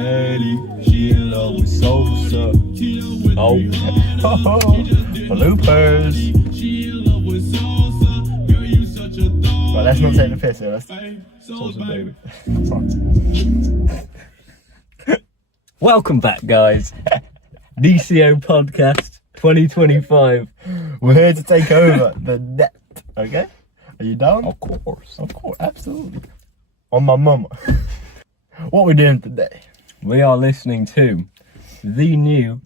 Ellie, she in love with Sosa. Oh, bloopers. Right, let's not take the piss here. Let's Sosa, baby. Welcome back, guys. DCO Podcast 2025. We're here to take over the net. Okay? Are you down? Of course, absolutely. On my mama. What are we doing today? We are listening to the new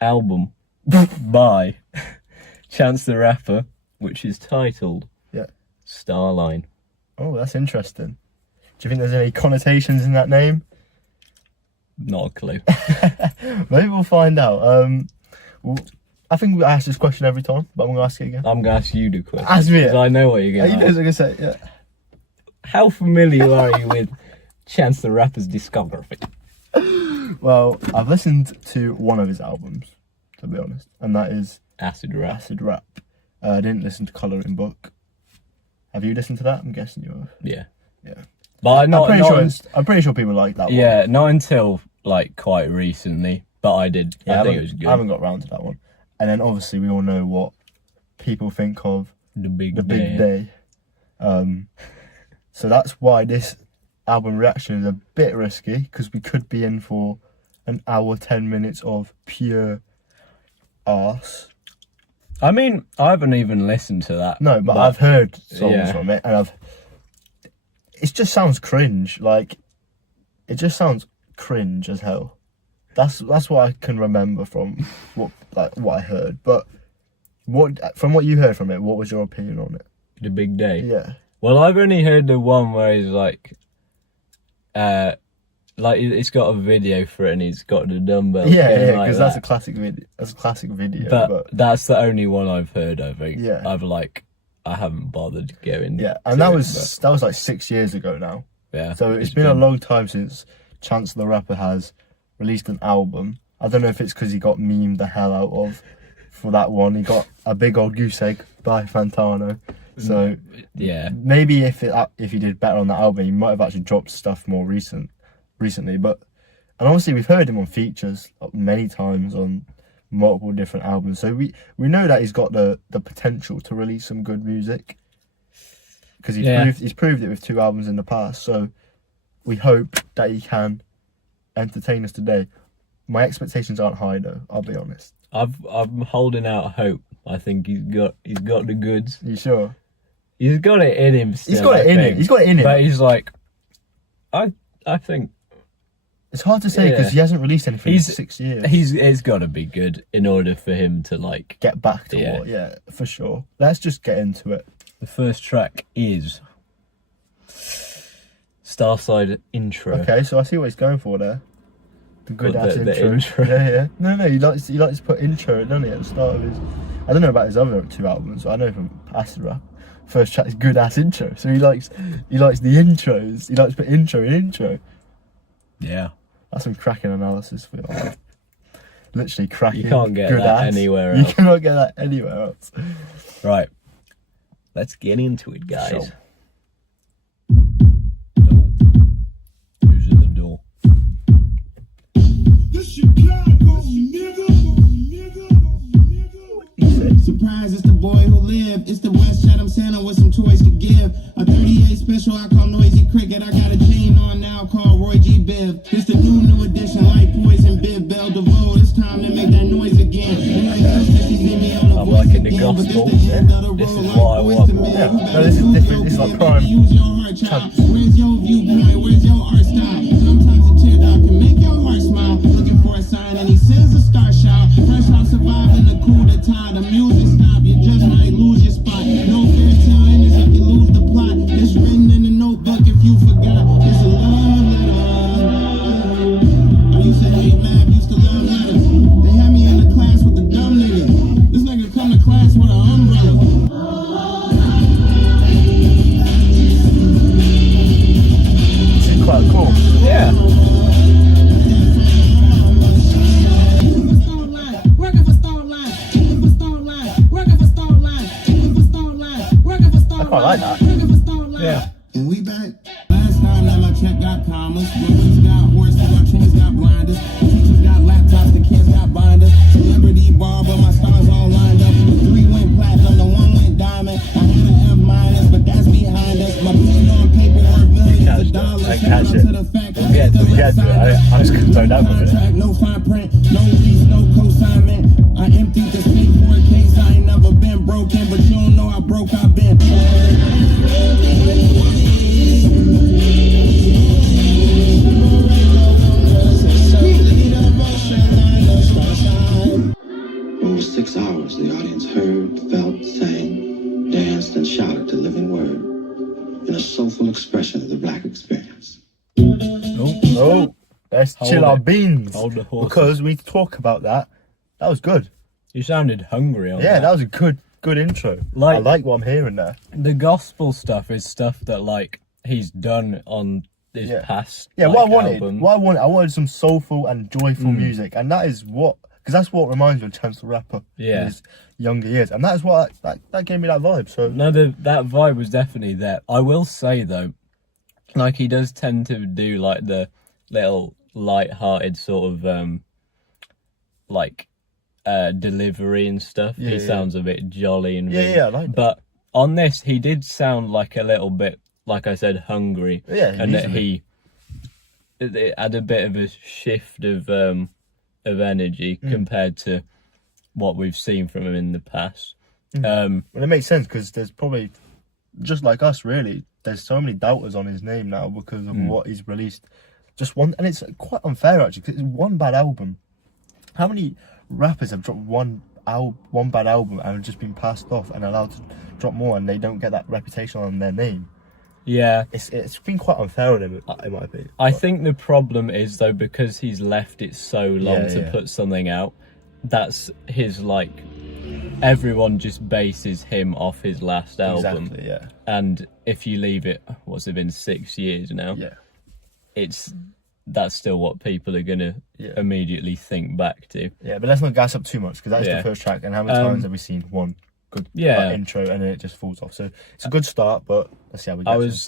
album by Chance the Rapper, which is titled Starline. Oh, that's interesting. Do you think there's any connotations in that name? Not a clue. Maybe we'll find out. I think we ask this question every time, but I'm going to ask it again. I'm going to ask you the question. Ask me it. I know what you're going to ask. You know what I'm going to say, yeah. How familiar are you with Chance the Rapper's discography? Well, I've listened to one of his albums, to be honest, and that is Acid Rap. I didn't listen to Colouring Book. Have you listened to that? I'm guessing you have. Yeah. But I'm pretty sure people like that one. Yeah, not until like quite recently, but I did. Yeah, I think it was good. I haven't got round to that one. And then obviously we all know what people think of the big day. So that's why this album reaction is a bit risky, because we could be in for an hour, 10 minutes of pure arse. I mean, I haven't even listened to that. No, but I've heard songs from it, and it just sounds cringe. Like, it just sounds cringe as hell. That's what I can remember from what I heard. But from what you heard from it, what was your opinion on it? The Big Day. Yeah. Well, I've only heard the one where he's like it's got a video for it and he's got the dumbbell. Yeah, because that's a classic video. That's a classic video. But that's the only one I've heard. I think. Yeah. I haven't bothered going. Yeah, and that was like 6 years ago now. Yeah. So it's been a long time since Chance the Rapper has released an album. I don't know if it's because he got memed the hell out of for that one. He got a big old goose egg by Fantano. So yeah, maybe if he did better on that album, he might have actually dropped stuff more recently. But and obviously we've heard him on features many times on multiple different albums. So we know that he's got the potential to release some good music, because he's proved it with 2 albums in the past. So we hope that he can entertain us today. My expectations aren't high though, I'll be honest. I'm holding out hope. I think he's got the goods. You sure? He's got it in him still. He's got it in him. But he's like, I think it's hard to say because he hasn't released anything in 6 years. It's got to be good in order for him to like get back to for sure. Let's just get into it. The first track is Starside Intro. Okay, so I see what he's going for there. The good ass intro. Yeah. No, he likes to put intro, doesn't he, at the start of his. I don't know about his other 2 albums, but I know from Acid Rap, first track is good ass intro. So he likes the intros. He likes to put intro in intro. Yeah. That's some cracking analysis for you. Literally cracking. You can't get that anywhere else. You cannot get that anywhere else. Right. Let's get into it, guys. Sure. Who's in the door? Surprise, it's the boy who lived. It's the West Chatham Santa with some toys to give. A 38 special I call Noisy Cricket. I got a chain on now called Roy G. Biv. It's the new edition like Poison Biv Bell DeVoe. It's time to make that noise again. I'm liking the gospel. This is what I want. Yeah, no, this is different. This is like prime. Use your heart, child. Where's your viewpoint? Where's your art style? Sometimes a teardrop can make your heart smile. Looking for a sign and he sends a star shout. Fresh off surviving the coup d'etat. The music stop, you just might lose your spot. No fairy tale endings if you lose the plot. It's written in the notebook if you forgot. It's a love letter. I used to hate math, used to love letters. They had me in the class with the dumb nigga. This nigga come to class with an umbrella. It's quite cool. Yeah. I quite like that. Yeah. And we back. Last time that my check got commas. Women's got horses. niggas got blinders. Teachers got laptops, the kids got binders. Celebrity bar, but my stars all lined up. The 3 went platinum, the 1 went diamond. I had an F minus, but that's behind us. My paid on paperwork, millions of dollars. I catch it. We'll get to it. I just zoned out with it. No fine print, no lease, no consignment. I emptied the safe for a case. I ain't never been broken, but you don't know how broke I've been. Over 6 hours, the audience heard, felt, sang, danced, and shouted the living word in a soulful expression of the black experience. No, let's chill our beans. Hold the horses. Because we talk about that. That was good. You sounded hungry on Yeah, that was a good intro. Like- I like what I'm hearing there. The gospel stuff is stuff that like he's done on his past. Yeah, like, what I wanted, albums. I wanted some soulful and joyful music, and that is what, because that's what reminds me of Chance the Rapper in his younger years, and that is what that gave me that vibe. So No, that vibe was definitely there. I will say though, like he does tend to do like the little light-hearted sort of delivery and stuff. He sounds a bit jolly and I like that. But on this, he did sound like a little bit, like I said, hungry. Yeah, and that it had a bit of a shift of energy compared to what we've seen from him in the past. Well, it makes sense because there's probably, just like us, really, there's so many doubters on his name now because of what he's released. Just one, and it's quite unfair actually, because it's one bad album. How many rappers have dropped one bad album and have just been passed off and allowed to drop more, and they don't get that reputation on their name? Yeah, it's been quite unfair on him, in my opinion. I think the problem is though, because he's left it so long to put something out, that's his like. Everyone just bases him off his last album. Exactly, yeah. And if you leave it, what's it been, 6 years now? Yeah. That's still what people are gonna immediately think back to. Yeah, but let's not gas up too much because that's the first track. And how many times have we seen one good intro and then it just falls off? So it's a good start, but let's see how we go. I was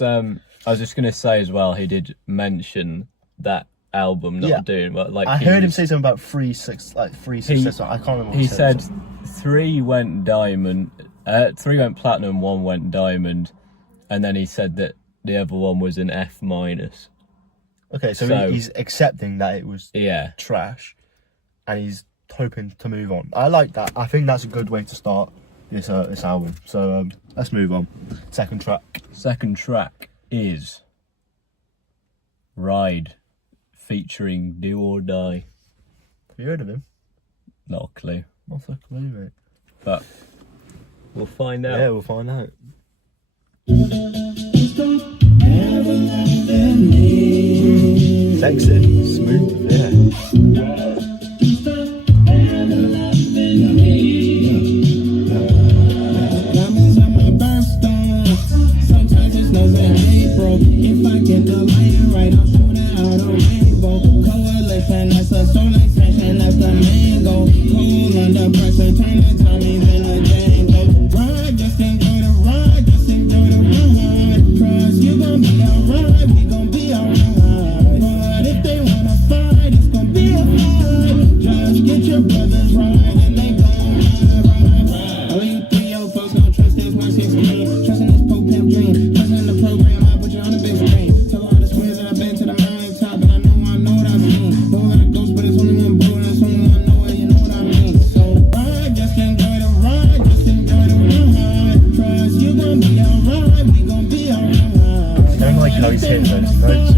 just gonna say as well, he did mention that album not doing well. Like I heard him say something about three success. I can't remember. What he said 3 went diamond, 3 went platinum, 1 went diamond, and then he said that the other one was an F minus. Okay, so he's accepting that it was trash, and he's hoping to move on. I like that. I think that's a good way to start this album. So let's move on. Second track is Ride, featuring Do or Die. Have you heard of him? Not a clue. Not a clue, mate. But we'll find out. Yeah, we'll find out. Sexy, smooth, yeah. Diamonds on my birthstone. Sometimes it's no April. If I get the light right, I'll shoot it out a rainbow. Coalition, that's a soul extension, that's the mango. Cool under pressure, turn the Tommies in a Django. Ride, just enjoy the ride, just enjoy the ride. Cause you gon' be alright, we gon' be alright. But if they wanna fight, it's gon' be a fight. Just get your brothers right and they gon' ride. All you 3-0 folks gon' trust this 116. Trusting this Pope Pimp dream. Trusting the program, I put you on the big screen. Tell all the squares that I've been to the mountain top, and I know what I mean. Whole lot of ghosts, but it's only one bullet, it's only one know it, you know what I mean. So ride, just enjoy the ride, just enjoy the ride. Trust you gon' be alright, we gon' be alright. I don't like how he's hitting those notes.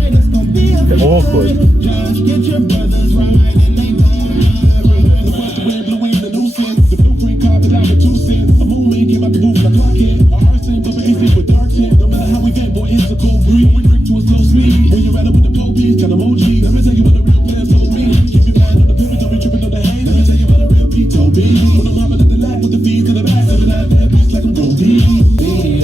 They're awkward. Just get your brothers right and they gon' ride. The red, blue, and the new sense. The blueprint carved out with 2 cents. A movement came out the booth and I clock it. Our hearts ain't bumping AC with dark tint. No matter how we vent, boy, it's a cold breeze. We creep to a slow speed. When you're rather with the police, got emoji. Let me tell you what the real players told me. Keep your mind on the pivot, don't be tripping on the hate. Let me tell you what the real P told me. When I'm mobbing at the lap with the feet to the back, so that bad bitch like I'm Goldie.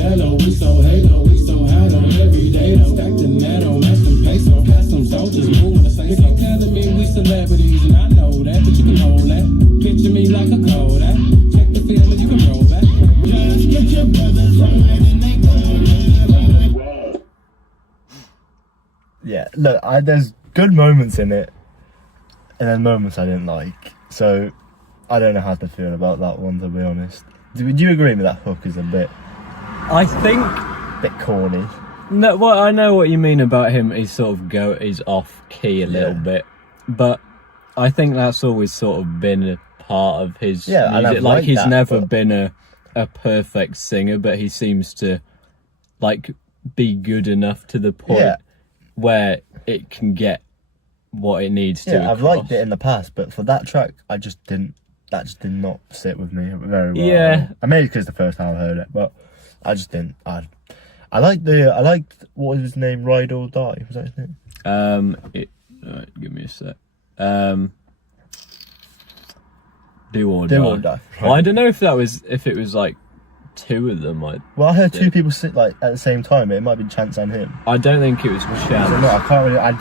Hello, we so halo, we so high on every day. Stack the netto, match the peso, got some soldiers moving the same. They telling me we celebrities, and I know that, but you can hold that. Picture me like a Kodak. Check the film and you can roll back. Just get your brothers right and they gon' ride. Yeah, look, there's good moments in it, and then moments I didn't like. So I don't know how to feel about that one, to be honest. Do you agree with that hook is a bit corny? No, well, I know what you mean about him. He's sort of he's off key a little bit, but I think that's always sort of been a part of his music. Like he's never been a perfect singer, but he seems to like be good enough to the point where it can get what it needs to. Yeah, I've liked it in the past, but for that track, that just did not sit with me very well. Yeah, I maybe because the first time I heard it, but I just didn't. I liked what was his name? Ride or Die, was that his name? Right, give me a sec. Do or Die. Right. Well, I don't know if it was like two of them. Well, I heard two people sit like at the same time. It might be Chance and him. I don't think it was Chance. No, I can't really. I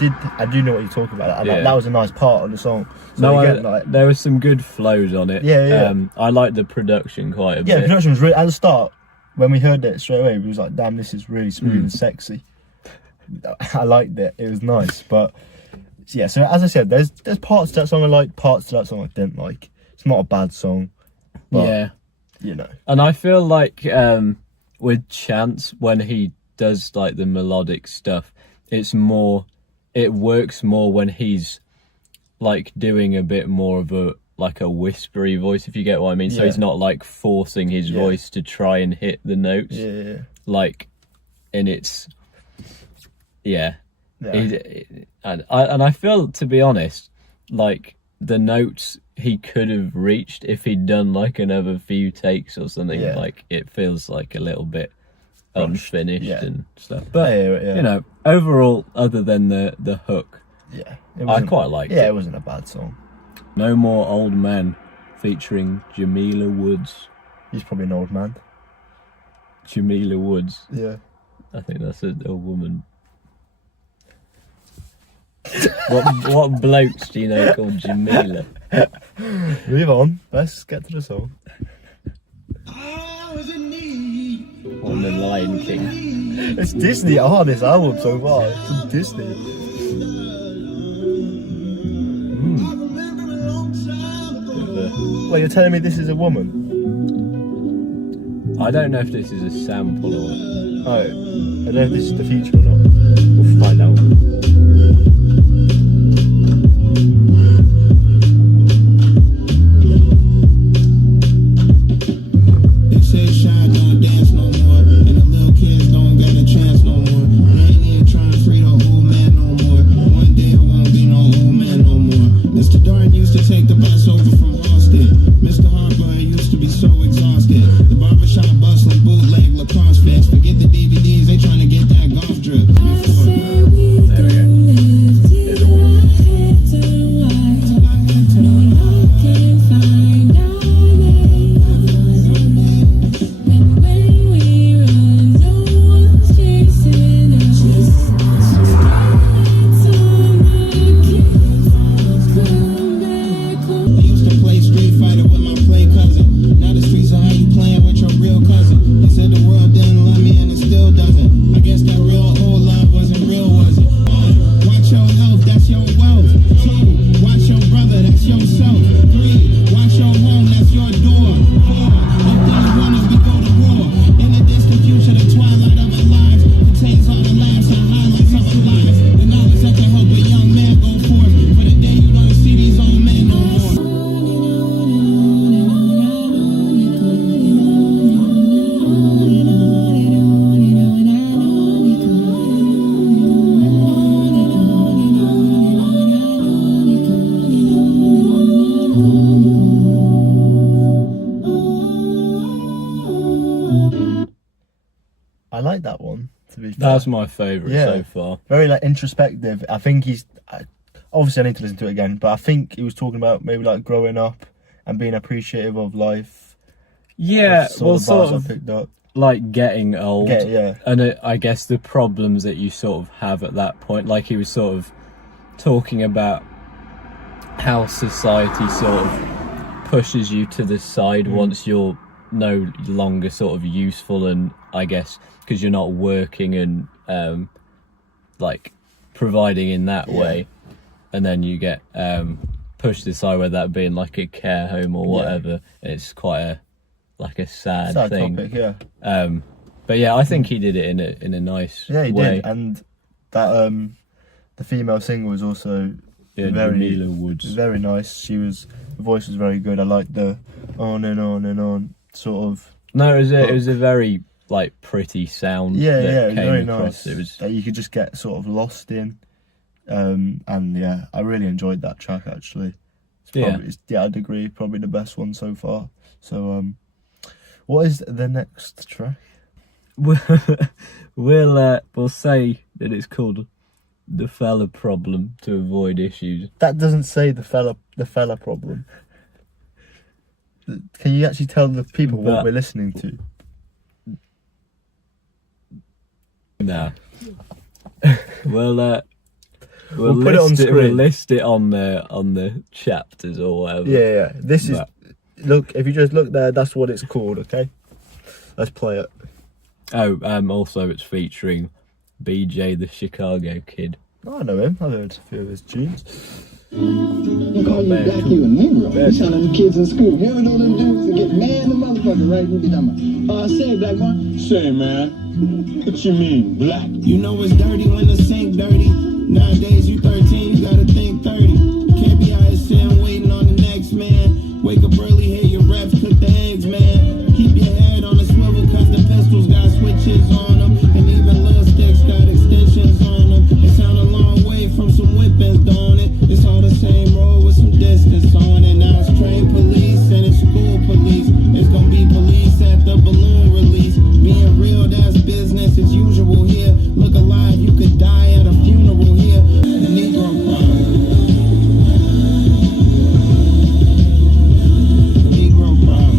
do know what you're talking about. That was a nice part of the song. So no, again, there was some good flows on it. Yeah. I liked the production quite a bit. Yeah, the production was really at the start. When we heard it straight away, we was like, "Damn, this is really smooth and sexy." I liked it. It was nice, but yeah. So as I said, there's parts to that song I liked, parts to that song I didn't like. It's not a bad song, but you know. And I feel like with Chance, when he does like the melodic stuff, it works more when he's like doing a bit more of a whispery voice, if you get what I mean. So he's not like forcing his voice to try and hit the notes. Yeah. Like, and it's and I feel, to be honest, like the notes he could have reached if he'd done like another few takes or something. Like it feels like a little bit unfinished and stuff. But you know, overall, other than the hook, I quite liked it. Yeah, it wasn't a bad song. No More Old Man featuring Jamila Woods. He's probably an old man. Jamila Woods. Yeah. I think that's a woman. What blokes do you know called Jamila? Move on. Let's get to the song. On the Lion King. It's Disney. This album so far. It's from Disney. Well, you're telling me this is a woman? I don't know if this is a sample or... Oh, I don't know if this is the feature or not. We'll find out. They say shy don't dance no more, and the little kids don't get a chance no more. I ain't even trying to free the old man no more. One day I won't be no old man no more. Mr. Darn used to take the bus over from Austin. Mr. Harper used to be so exhausted. The barbershop bustling, bootleg, lacrosse fits. Forget the DVDs, they trying to get that golf drip. There we go. There's a woman. I like that one, to be fair. That's my favourite so far. Very like introspective. I think obviously I need to listen to it again, but I think he was talking about maybe like growing up and being appreciative of life. Yeah, well, sort of I picked up. Like getting old. Yeah. And I guess the problems that you sort of have at that point, like he was sort of talking about how society sort of pushes you to the side once you're no longer sort of useful, and I guess because you're not working and like providing in that way, and then you get pushed aside, whether that being like a care home or whatever. It's quite a sad thing. Topic, yeah. But yeah, I think he did it in a nice he way. did, and that the female singer was also Jamila Woods. Very nice. The voice was very good. I liked the on and on and on sort of. No, it was a very like pretty sound. Yeah, that it was came very across. nice. It was that you could just get sort of lost in, and yeah, I really enjoyed that track actually. I'd agree, probably the best one so far. So, what is the next track? We'll say that it's called The Fella Problem to avoid issues. That doesn't say the fella problem. Can you actually tell the people what we're listening to? Nah. We'll put it on screen. We'll list it on the chapters or whatever. Yeah. This is look. If you just look there, that's what it's called. Okay, let's play it. Oh, also it's featuring BJ the Chicago Kid. Oh, I know him. I've heard a few of his tunes. You call you black, you a Negro. You telling them kids in school. You ever know them dudes that get mad in the motherfucker, right? You be talking about, say black man. Say, man, what you mean, black? You know it's dirty when the sink dirty. Nowadays you 13, you gotta think 30. Can't be out here sitting waiting on the next man. Wake up early, hear your reps, cook the eggs, man. Keep your head on the swivel, cause the pistols got switches on them. And even little sticks got extensions on them. It sound a long way from some whippings, don't it? It's all the same road with some distance on it. Now it's train police and it's school police. It's gonna be police at the balloon release. Being real, that's business as usual here. Look alive, you could die at a funeral here. The Negro Problem. Negro Problem.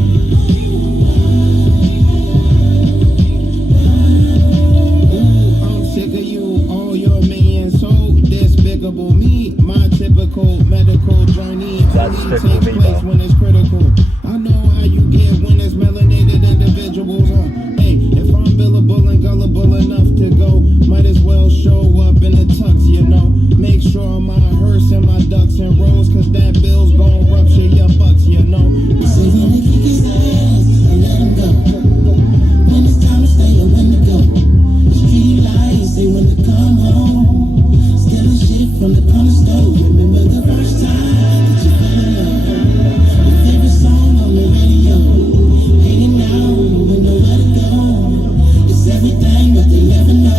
Ooh, I'm sick of you, all your millions so despicable. Me, my typical medical journey only takes place when it's critical. I know how you get when it's melanated individuals. Hey, if I'm billable and gullible enough to go, might as well show up in a tux, you know. Make sure my hearse and my ducks in rows, cause that bill's gon' rupture your bucks, you know. So when they kick his ass, I let him go. When it's time to stay or when to go. Street lights say when to come home. Stealing shit from the corner store. Remember the first time that you fell in love. Your favorite song on the radio. Hanging out, knowing nowhere to go. It's everything but they never know.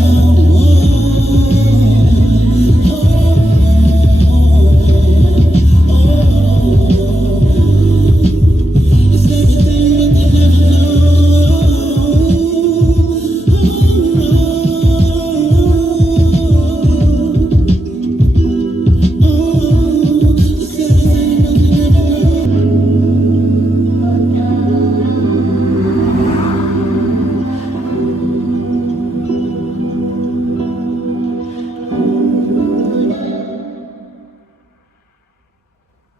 It's everything but they never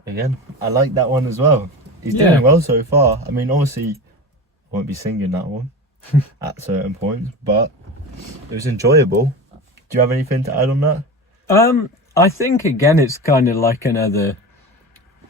Again, I like that one as well. He's doing well so far. I mean, obviously, I won't be singing that one at certain points, but it was enjoyable. Do you have anything to add on that? I think again it's kind of like another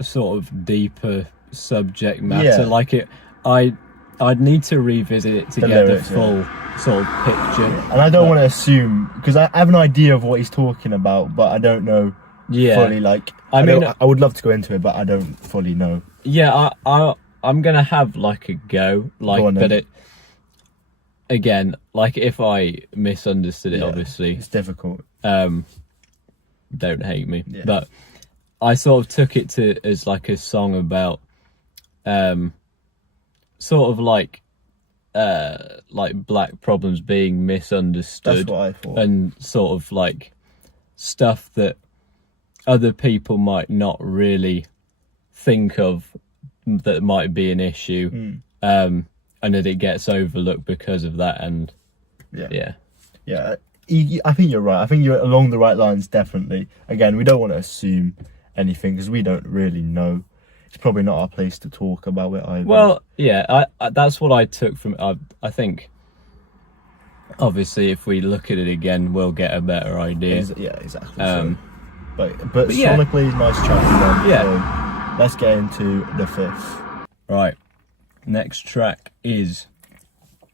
sort of deeper subject matter. Yeah. Like I'd need to revisit it to The get lyrics, the full sort of picture. And I don't want to assume, because I have an idea of what he's talking about, but I don't know fully. Like, I would love to go into it, but I don't fully know. Yeah, I'm gonna have like a go, like, but it again, like if I misunderstood it, obviously it's difficult. Don't hate me, but I sort of took it as like a song about, sort of like black problems being misunderstood. That's what I thought. And sort of like stuff that other people might not really think of that might be an issue, and that it gets overlooked because of that. And yeah. I think you're right. I think you're along the right lines, definitely. Again, we don't want to assume anything because we don't really know. It's probably not our place to talk about it either. Well, yeah, I that's what I took from it. I think, obviously, if we look at it again, we'll get a better idea. Yeah, exactly. But yeah. sonically, nice track again. Yeah. So let's get into the 5th. Right. Next track is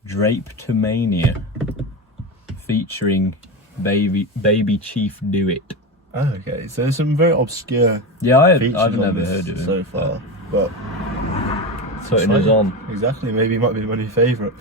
Drapetomania, featuring BabyChiefDoIt. Oh, okay. So there's some very obscure. Yeah, I've features never on this heard of it so far, but so it was on. Exactly. Maybe it might be my new favourite.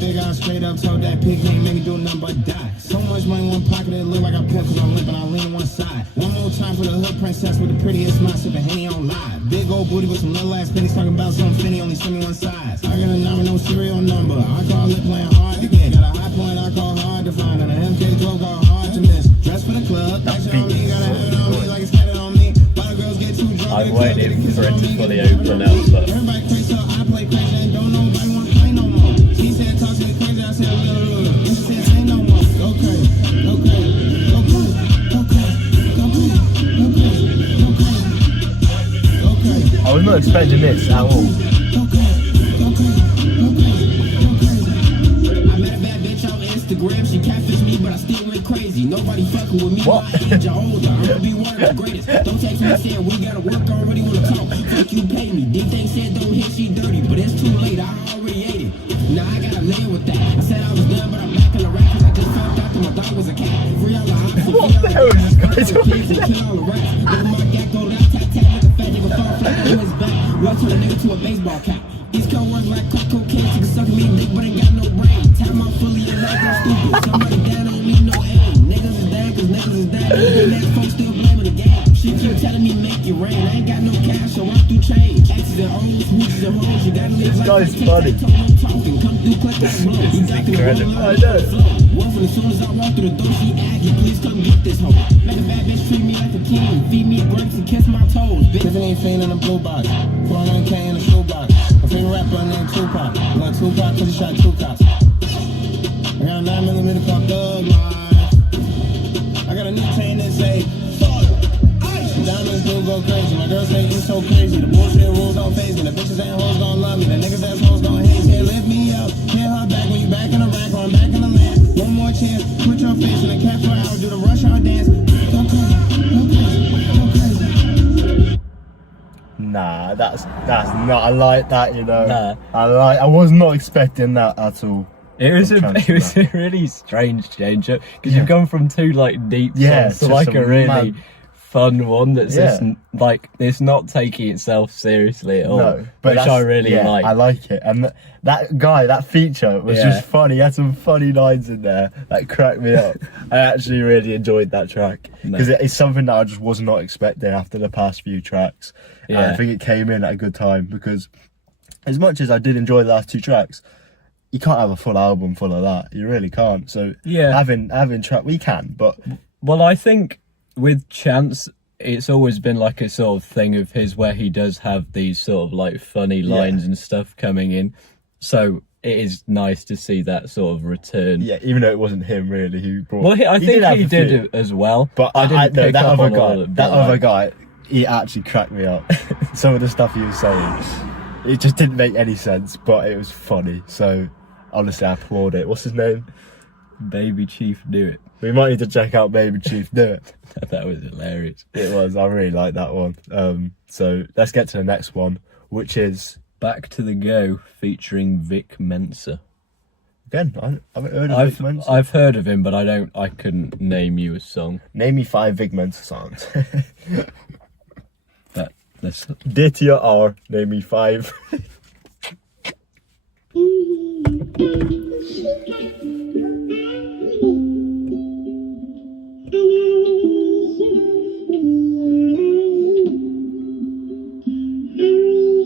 Big out straight up, told that pig ain't make me do nothing but die. So much money in one pocket, it look like I put cause I'm limping, I lean one side. One more time for the hood princess with the prettiest smile, sipping Henny on live. Big old booty with some little ass pennies, talking about some finny, only send me one size. I got a number, no serial number, I call it playing hard to get. Got a high point, I call hard to find, and an MK12 call hard to miss. Dress for the club, action on me, gotta have it on me like it's scattered on me. But girls get too drunk. I'm waiting for it to fully open up, but everybody crazy, so I play crazy and don't nobody want to play no more. She said talk to me crazy, I said and she said say no more. Okay. I was not expecting this at all. I met a bad bitch on Instagram, she catfished me, but I still went crazy. Nobody fucking with me, What? my age or older. I'ma be one of the greatest. Don't text me saying we gotta work, already wanna talk. Fuck you, pay me. These things said don't hit, she dirty, but it's too late, I already ate it. Now I gotta live with that. I said I was done, but I'm back in the rack, cause I just found out that my dog was a cat. Free all the options, What the hell is this guy talking kill all the rats. Look at my gap, go down, tat, tat, like a fat nigga fall flat on his back. Well, turn a nigga to a baseball cap. These co-workers like crack cocaine, she can suck me dick, but ain't got no brain. Time out fully in life, I'm stupid. Somebody down on me, no aim. Niggas is down, cause niggas is down. These next folks still blaming the game. She keep telling me make it rain. I ain't got no cash, so I'm through change. X's and O's, switches and hoes. You gotta live This like guy's funny. talking. Come through, click that blow. You got the incredible. roll I know. Wolf, as soon as I walk through the door, she aggy. Please come get this hoe. Make a bad bitch treat me like a king. Feed me grapes and kiss my toes. Bitch, if it ain't fiend in a blue box. 401k in a shoebox. My favorite rapper named Tupac. I love Tupac cause he shot 2 cops. I got a 9mm called Thug Life. I got a new chain that say fuck ice. Diamonds do go crazy. My girls say you so crazy. The bullshit rules don't phase me. The bitches and hoes don't love me. The niggas ass hoes don't hate me. Lift me up. Can't hard back when you back in the rack or I'm back in the land. One more chance. Put your face in the cat for hours. Do the rush hour dance. Go crazy. Go crazy. Go crazy. Nah, that's not. I like that, you know. Nah. I was not expecting that at all. it was a really strange change up because you've gone from 2 like deep songs to like a really mad fun one that's just like it's not taking itself seriously at all. No, but which I really like. I like it, and that guy, that feature was just funny. He had some funny lines in there that cracked me up. I actually really enjoyed that track because it's something that I just was not expecting after the past few tracks. And I think it came in at a good time because as much as I did enjoy the last 2 tracks, you can't have a full album full of that. You really can't. So having track, we can, but well, I think with Chance, it's always been like a sort of thing of his where he does have these sort of like funny lines and stuff coming in. So it is nice to see that sort of return. Yeah, even though it wasn't him really who brought. Well, I think he did it as well. But I didn't pick that up other on guy. it, That other guy, he actually cracked me up. Some of the stuff he was saying, it just didn't make any sense, but it was funny. So honestly, I applaud it. What's his name? BabyChiefDoIt. We might need to check out BabyChiefDoIt. That was hilarious. It was. I really like that one. So let's get to the next one, which is Back to the Go featuring VIC MENSA. Again, I haven't heard of VIC MENSA. I've heard of him, but I couldn't name you a song. Name me 5 VIC MENSA songs. DTR, name me 5.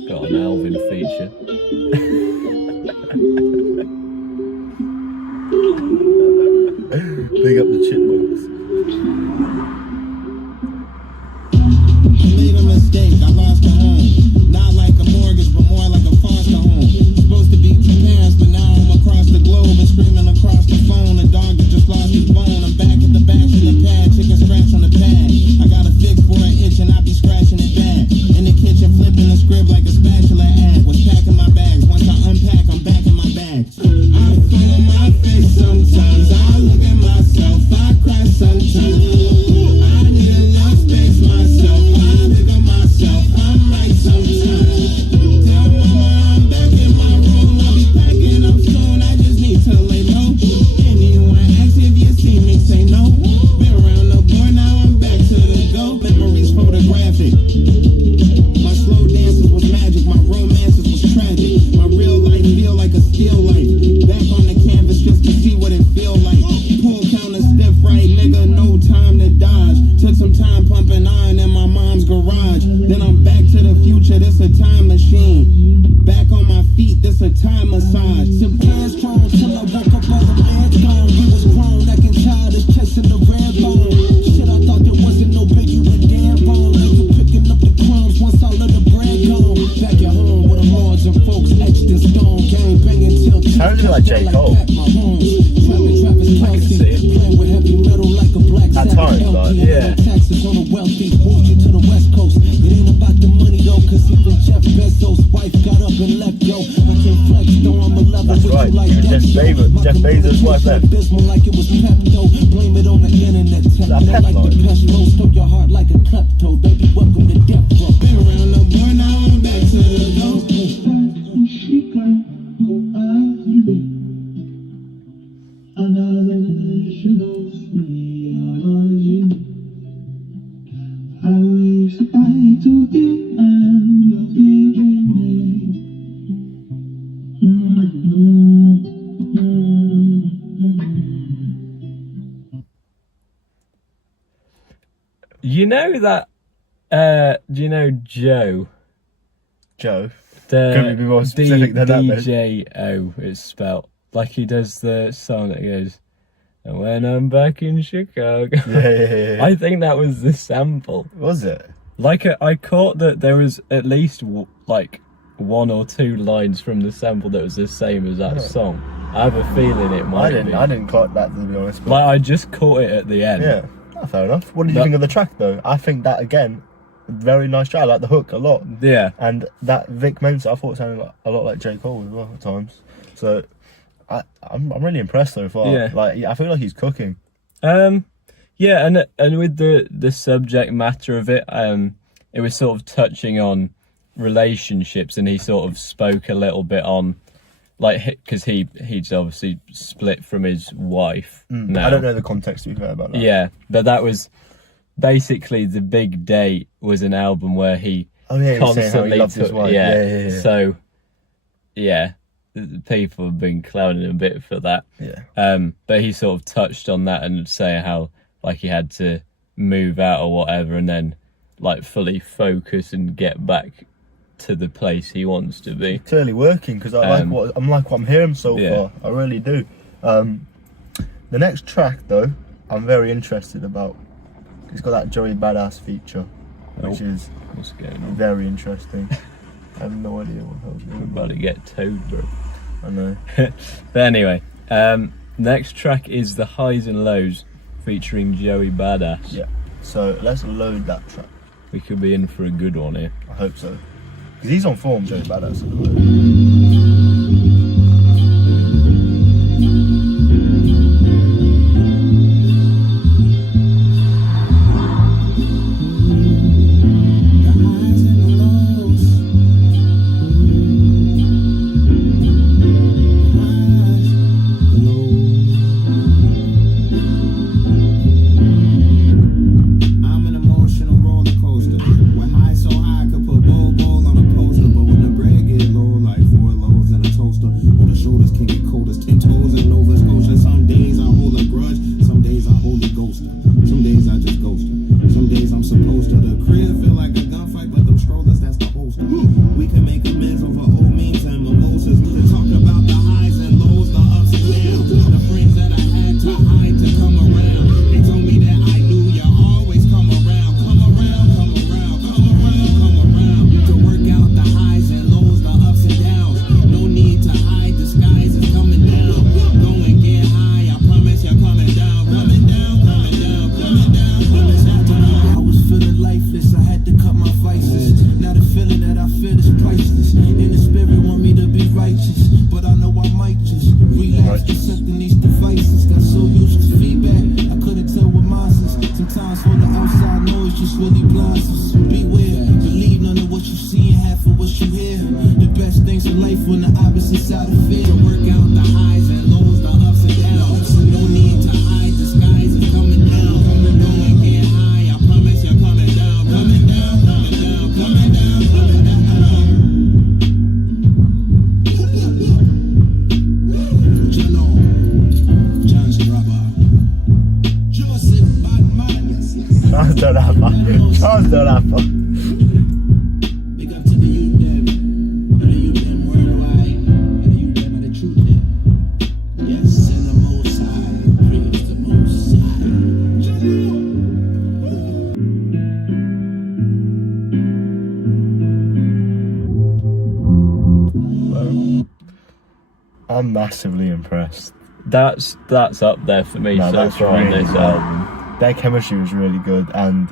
Got an Alvin feature. Big up the chipmunks. Made a mistake, I lost a home. Not like a mortgage, but more like a foster home. Supposed to be 2 parents, but now I'm across the globe and screaming across the phone. A dog that just lost his bone. I'm back at the back of the pad, chicken scratch on the pad. I got a fix for an itch and method. My slow dances was magic, my romances was tragic. My real life feel like a still life. Back on the canvas just to see what it feel like. Pull counter stiff right, nigga, no time to dodge. Took some time pumping iron in my mom's garage. Then I'm back to the future, this a time machine. Back on my feet, this a time massage. Some gas strong till I woke up as a man gone. He was grown, acting childish, chasing the red bone. Shit, I thought there wasn't no biggie with damn bone. Like you picking up the crumbs once all of the bread gone. Back at home with the lords and folks etched in stone. Gang banging till sounds a bit like J. Cole. I can see it. Playing with heavy metal like a black At times, like, yeah. Taxes on the wealthy, moved you to the west coast. It ain't about the money though, cause even Jeff Bezos' wife got up and left, yo. I can't flex, though I'm a level That's with right, you like Jeff Bezos' wife left. Abysmal like it was Pepto. Blame it on the internet. That Techno like the pesto. Stole your heart like a klepto. Baby, welcome to death row. Been around the boy, now I'm back to the door. You know that, do you know Joe? Joe? The Can we be more specific than that, mate? DJO it's spelt. Like he does the song that goes, and when I'm back in Chicago. Yeah. I think that was the sample. Was it? Like I caught that there was at least like 1 or 2 lines from the sample that was the same as that song. I have a feeling it might be. I didn't clock that, to be honest. But Like I just caught it at the end. yeah, fair enough. What did you think of the track, though? I think that, again, very nice track. I like the hook a lot. Yeah. And that VIC MENSA, I thought it sounded a lot like J. Cole as well at times. So I'm really impressed so far. Yeah. Like, I feel like he's cooking. Yeah, and with the subject matter of it, it was sort of touching on relationships, and he sort of spoke a little bit on, like, because he's obviously split from his wife now. I don't know the context, to be fair, about that. Yeah, but that was basically The Big Day was an album where he constantly loved his wife. Yeah. So yeah, people have been clowning him a bit for that. Yeah. But he sort of touched on that and saying how like he had to move out or whatever, and then like fully focus and get back to the place he wants to be. Clearly working, because I like what I'm hearing so far. I really do. The next track, though, I'm very interested about. It's got that Joey Badass feature, which is what's going on? Very interesting. I have no idea what the hell's going on. We're about to get towed, bro. I know. But anyway, next track is The Highs and Lows featuring Joey Badass. Yeah. So let's load that track. We could be in for a good one here. I hope so. Because he's on form, Joey Badass, at the moment. Coming down. Big up to the youth them, and the youth them worldwide, and the youth them are the truth them. Yes, and the Most High, praise the Most High. I'm massively impressed. That's up there for me No, so that's far on really this well. album. Their chemistry was really good, and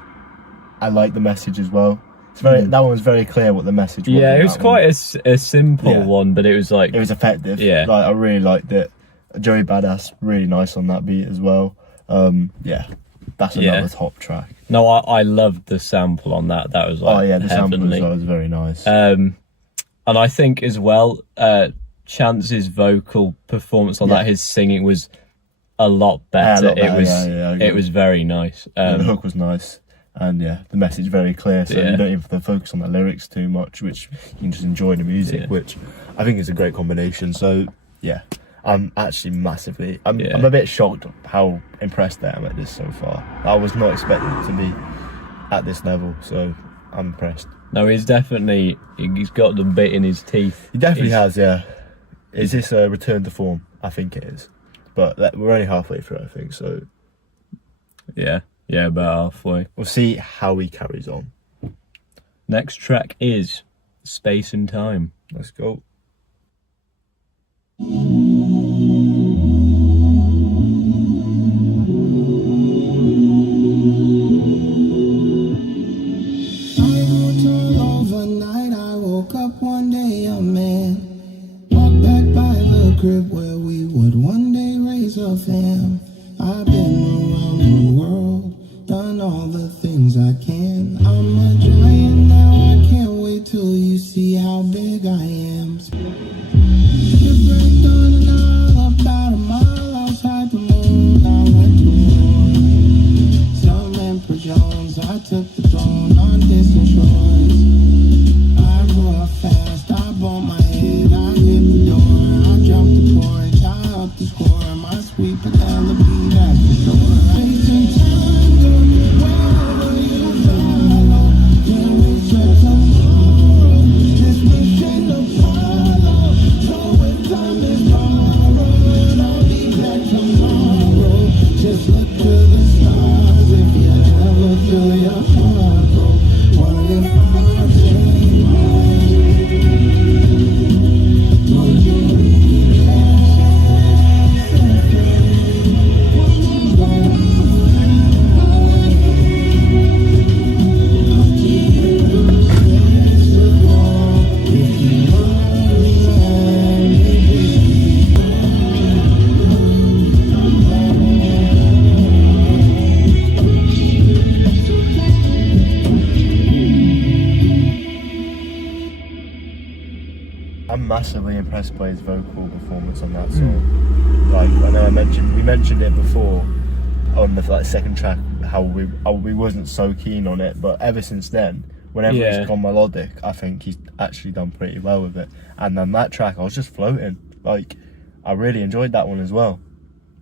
I like the message as well. It's very that one was very clear what the message was. Yeah, in it was that quite one. a simple Yeah. one, but it was like It was effective. Yeah. Like I really liked it. Joey Badass really nice on that beat as well. Yeah, that's another top track. No, I loved the sample on that. That was like The sample heavenly. as well was very nice. And I think as well, Chance's vocal performance on that, his singing was a lot better. a lot better, I agree. It was very nice. The hook was nice, and the message very clear. So you don't even have to focus on the lyrics too much, which you can just enjoy the music, which I think is a great combination. So yeah, I'm actually massively. I'm a bit shocked how impressed I am at this so far. I was not expecting it to be at this level, so I'm impressed. No, he's got the bit in his teeth. He definitely has, yeah. Is this a return to form? I think it is. But we're only halfway through, I think, so... Yeah, about halfway. We'll see how he carries on. Next track is Space and Time. Let's go. Overnight, I woke up one day a man. Walked back by the crib where we would one day raise a fam. I've been around the world, done all the things I can. I'm a giant now, I can't wait till you see how big I am. Shipwrecked on an isle about a mile outside the moon. I went to war. Some Emperor Jones, I took the throne on distant shores. I grew up fast, I bumped my head, I hit the door. I jumped the porch, I upped the score. My sweet Penelope at the door. Space and time, go wherever you follow. Can't reach your tomorrow. This mission Apollo. So if time is borrowed, I'll be back tomorrow. Just look to the stars if you ever feel your heart go. What if I change mine? Would you I'm massively impressed by his vocal performance on that song. Like I know we mentioned it before on the second track how we wasn't so keen on it, but ever since then, whenever it's gone melodic, I think he's actually done pretty well with it. And then that track, I was just floating. Like I really enjoyed that one as well.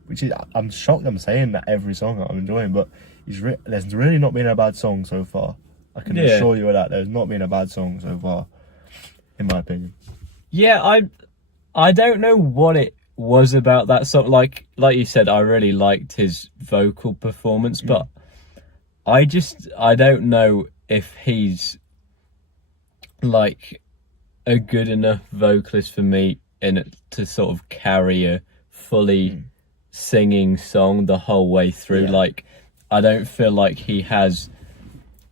Which is I'm shocked I'm saying that every song that I'm enjoying, but there's really not been a bad song so far. I can assure you of that. There's not been a bad song so far, in my opinion. Yeah, I don't know what it was about that song. Like you said, I really liked his vocal performance, but I don't know if he's like a good enough vocalist for me to sort of carry a fully singing song the whole way through. Like I don't feel like he has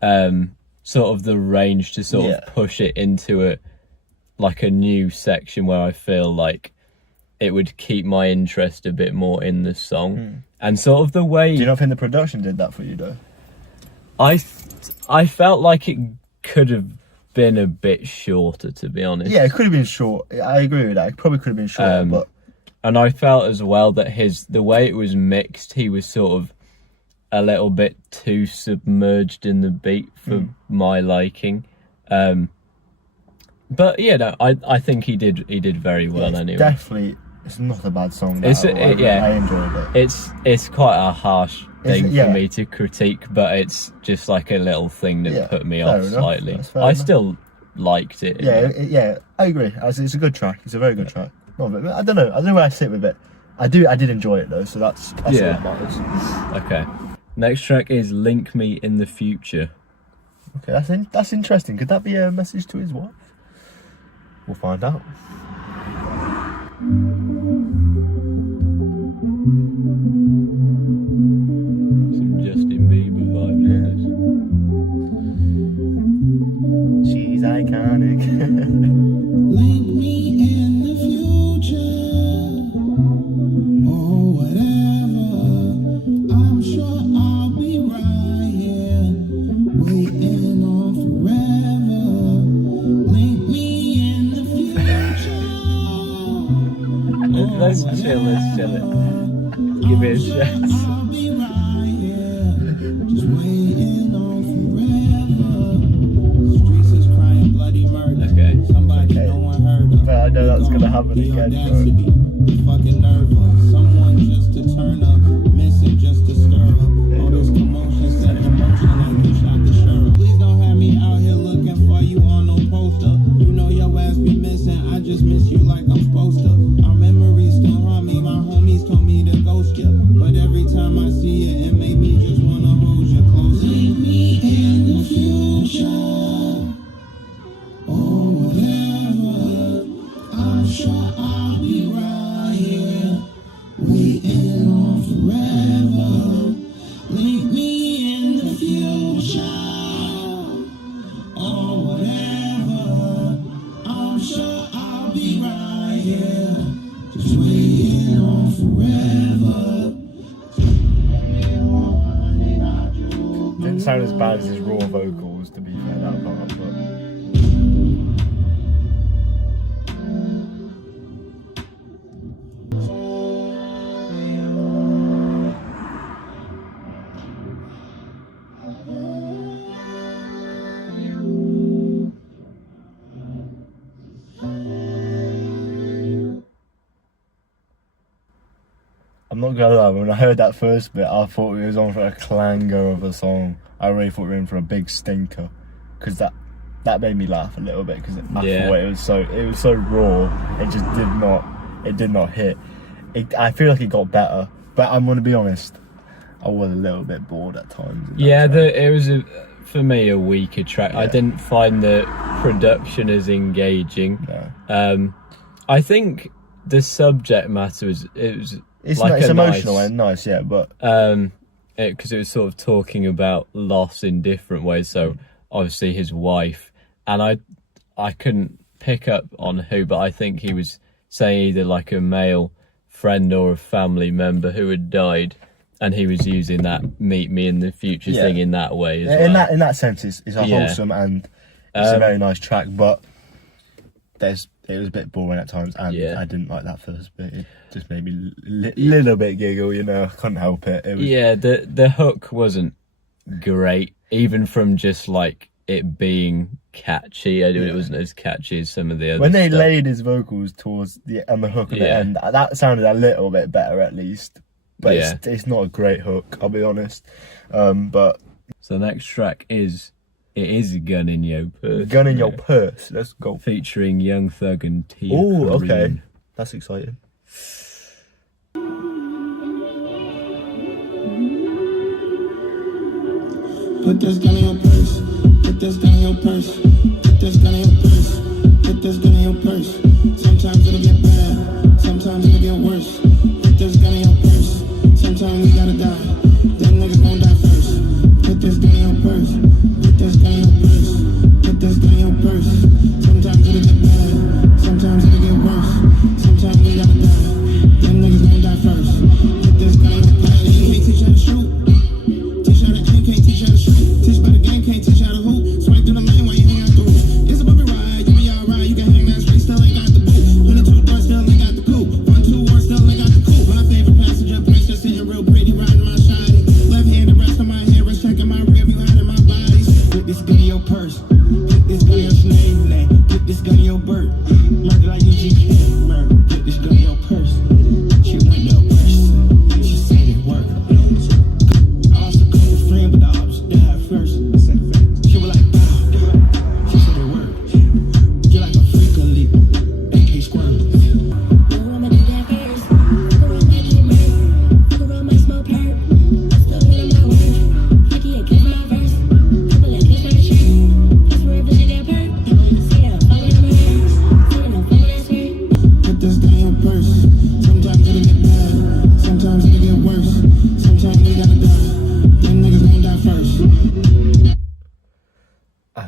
sort of the range to sort of push it into a new section where I feel like it would keep my interest a bit more in the song. And sort of the way... Do you not think the production did that for you though? I felt like it could have been a bit shorter, to be honest. Yeah, it could have been short. I agree with that. It probably could have been shorter, but... And I felt as well that the way it was mixed, he was sort of a little bit too submerged in the beat for my liking. But yeah, no, I think he did very well anyway. Definitely, it's not a bad song. I enjoyed it. It's quite a harsh thing for me to critique, but it's just like a little thing that put me off slightly. I still liked it. Yeah, I agree. It's a good track. It's a very good track. I don't know where I sit with it. I did enjoy it though, so that's all that matters. Okay. Next track is Link Me in the Future. Okay, that's interesting. Could that be a message to his wife? We'll find out. Some Justin Bieber vibes on this. She's iconic. Link me in the future, or whatever. I'm sure I'll be right here, waiting on forever. Link me in the future. Let's chill it. Give it a chance. I'll be right here, just waiting on forever. Streets is crying bloody murder. Okay. Somebody no one heard of. But I know that's gonna happen again, bro. Fucking nervous. Someone just to turn up, missing just to stir up. All this commotion, set in motion like you shot the sheriff. Please don't have me out here looking for you on no poster. You know your ass be missing, I just miss you like I'm supposed to. Our memories still haunt me, my homies told me to ghost you. But every time I see you, it made me just wanna hold you closer. Leave me in the future, or whatever. I'm sure I'll be right here, waiting on forever. Leave me in the future, or whatever. I'm sure I'll be right here, just waiting on forever. Didn't sound as bad as his raw vocals, to be fair, that part, but... I'm not gonna lie, when I heard that first bit, I thought we was on for a clanger of a song. I really thought we were in for a big stinker, because that made me laugh a little bit, because I thought it was so raw. It just did not hit. I feel like it got better, but I'm gonna be honest, I was a little bit bored at times. It was for me a weaker track. I didn't find the production as engaging. No. I think the subject matter was It's like emotional and nice, but because it was sort of talking about loss in different ways. So obviously his wife, and I couldn't pick up on who, but I think he was saying either like a male friend or a family member who had died, and he was using that "meet me in the future" thing in that way as well. In that sense, it's wholesome and it's a very nice track, but it was a bit boring at times, and I didn't like that first bit. It just made me little bit giggle, I couldn't help it. The hook wasn't great, even from just like it being catchy. It wasn't as catchy as some of the other when they stuff. laid his vocals towards and the hook at the end, that sounded a little bit better at least, but it's not a great hook, I'll be honest. But so the next track is Gun in Your Purse. Gun in Your Purse, let's go. Featuring Young Thug and TiaCorine. Oh, okay, that's exciting. Put this gun in your purse. Put this gun in your purse. Put this gun in your purse. Put this gun in your purse. Sometimes it'll get bad. Sometimes it'll get worse. Put this gun in your purse. Sometimes we gotta die. Them niggas gon' die first. Put this gun in your purse. Put this gun in your purse. Put this gun in your purse. Sometimes it'll get bad. Sometimes it'll get worse. Sometimes we gotta die. Them niggas gon' die first. Put this gun in your purse. You can't teach how to shoot. Teach how to aim, can't teach how to shoot. Teach by the game, can't teach how to hoop. Swipe through the lane while you hang out the roof. It's a bumpy ride, you be alright. You can hang that straight, still ain't got the boot. 22 doors, still ain't got the coupe. 1, 2, 1, still ain't got the coupe. My favorite passenger, Prince, just sitting real pretty, riding my shit.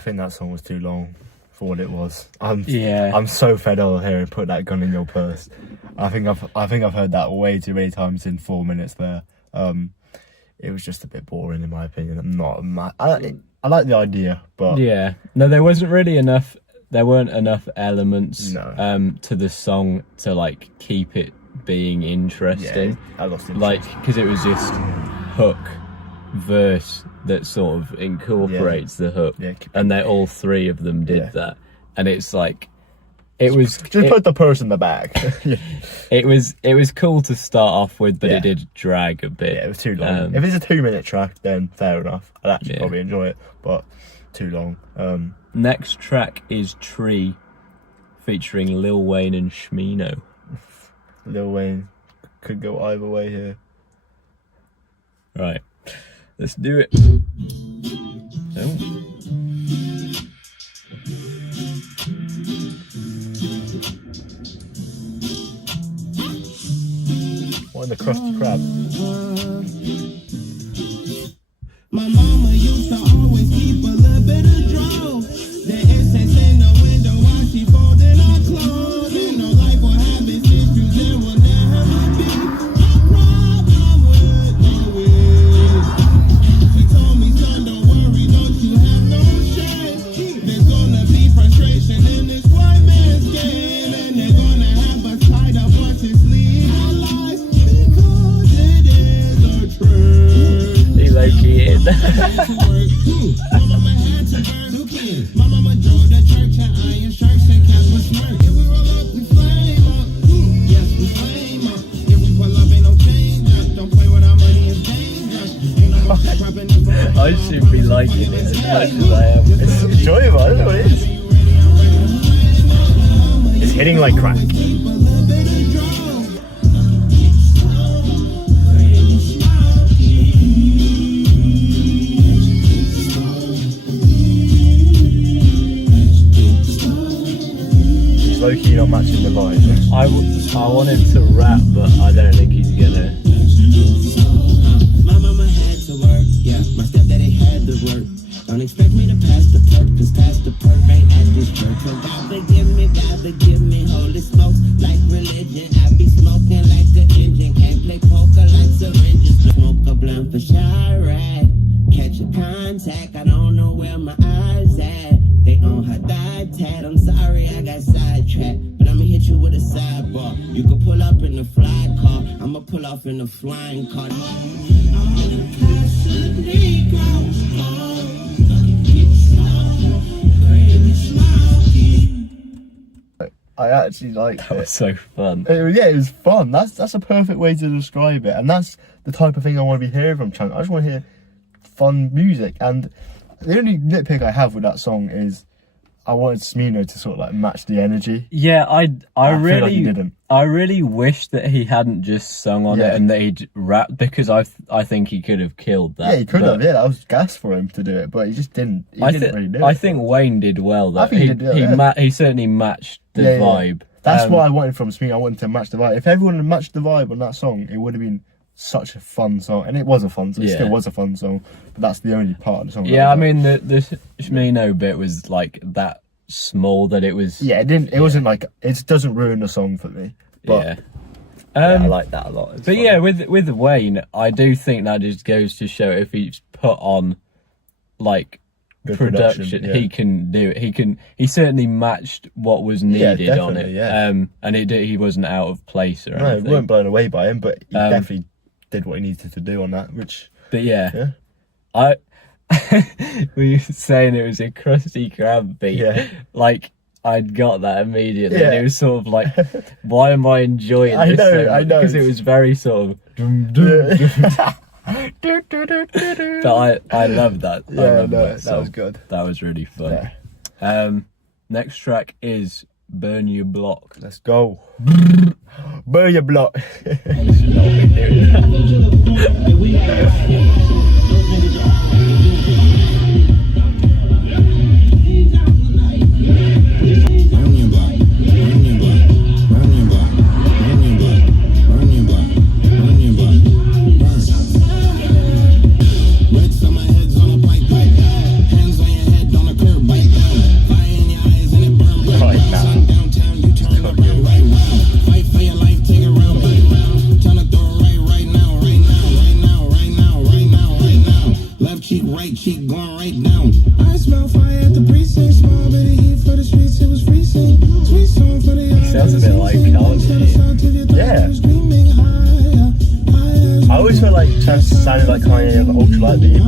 think that song was too long for what it was. I'm so fed up of hearing "Put That Gun in Your Purse." I think I've heard that way too many times in 4 minutes there. It was just a bit boring in my opinion. I like the idea, but no, there weren't enough elements to the song to like keep it being interesting. I lost interest. Like, because it was just hook, verse that sort of incorporates the hook, and all three of them did that, and it's like it was just put the purse in the bag. It was cool to start off with, but it did drag a bit. Yeah, it was too long. If it's a 2-minute track, then fair enough. I'd actually probably enjoy it, but too long. Next track is Tree, featuring Lil Wayne and Smino. Lil Wayne could go either way here. Right, let's do it. Oh. What in the Krusty Krab? My mama used to always keep a little bit of draw. The incense in the window while she folding her clothes. You know life will have its issues, there will never be a problem with the wind. She told me, son, don't worry, don't you have no shame. There's gonna be frustration in this white man's game, and they're gonna have us tied up once it's legalized, because it is a trend. He low-key in. My mama had to burn 2 kids. My mama drove the church and iron shirts and cats with smirk. If we roll up, we flame up. Yes, we flame up. If we pull up, ain't no change up. Don't play with our money, it's dangerous. Ain't no more cropping up. I should be liking it as much as I am. It's enjoyable, I don't know what it is. It's hitting like crack. Keep a little bit of draw. Low-key not matching the vibe. I want him to rap, but I don't think he's gonna. My mama had to work, yeah. My stepdaddy had to work. Don't expect me to pass the perk, cause pass the perk ain't at this church. So God forgive me, holy smokes, like religion. I be smoking like the engine, can't play poker like syringes. Smoke a blunt for Chirac, catch a contact, I don't know where my eyes at. They on her thigh tat, I'm sorry I got sidetracked, but I'ma hit you with a sidebar. You can pull up in the fly car, I'ma pull off in the flying car. I actually liked it. That was so fun. It was fun. That's a perfect way to describe it, and that's the type of thing I want to be hearing from Chunk. I just want to hear fun music, and the only nitpick I have with that song is I wanted Smino to sort of like match the energy. Yeah, I feel like he didn't. I really wish that he hadn't just sung on it and that he'd rapped, because I think he could have killed that. Yeah, he could have. Yeah, that was gas for him to do it, but he just didn't. He didn't really do it. I think Wayne did well. Though. I think he did. He certainly matched the vibe. That's what I wanted from Smino. I wanted to match the vibe. If everyone had matched the vibe on that song, it would have been such a fun song, and it was a fun song. It still was a fun song, but that's the only part of the song. Yeah, I mean the Smino bit was like that small that it was. Yeah, it wasn't like, it doesn't ruin the song for me. But I like that a lot. It's funny. Yeah, with Wayne, I do think that just goes to show if he's put on like good production, he can do it. He certainly matched what was needed on it. Yeah. And he wasn't out of place or anything. No, we weren't blown away by him, but he definitely did what he needed to do on that. But I we were saying it was a Krusty Krab beat. Yeah. Like, I'd got that immediately. Yeah. And it was sort of like, why am I enjoying this? I know. Because it was very sort of... But I love that. That was good. That was really fun. Yeah. Next track is Burn Your Block. Let's go. Burn your block. Hands on your head on a curb bike. sounded like Kanye on the ultralight beam.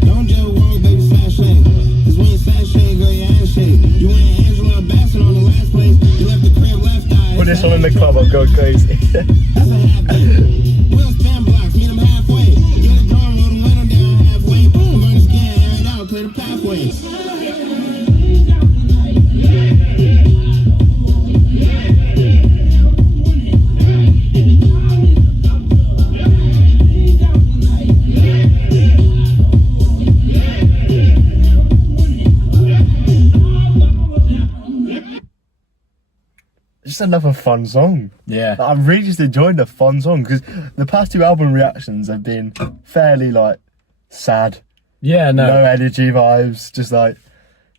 Don't just walk, baby, fast lane. 'Cause when you fast lane, girl, your ass shake. You ain't Angela Bassett on the last place. You left the crib left eye. Put this on in the club, I'm going crazy. That's a half day. We'll spam blocks, meet them halfway. Get a drum, roll the window down halfway. Boom, burn the skin, air it out, clear the pathways. Just another fun song. Yeah. Like, I'm really just enjoying the fun song because the past two album reactions have been fairly like sad, Yeah, no no. energy vibes. Just like,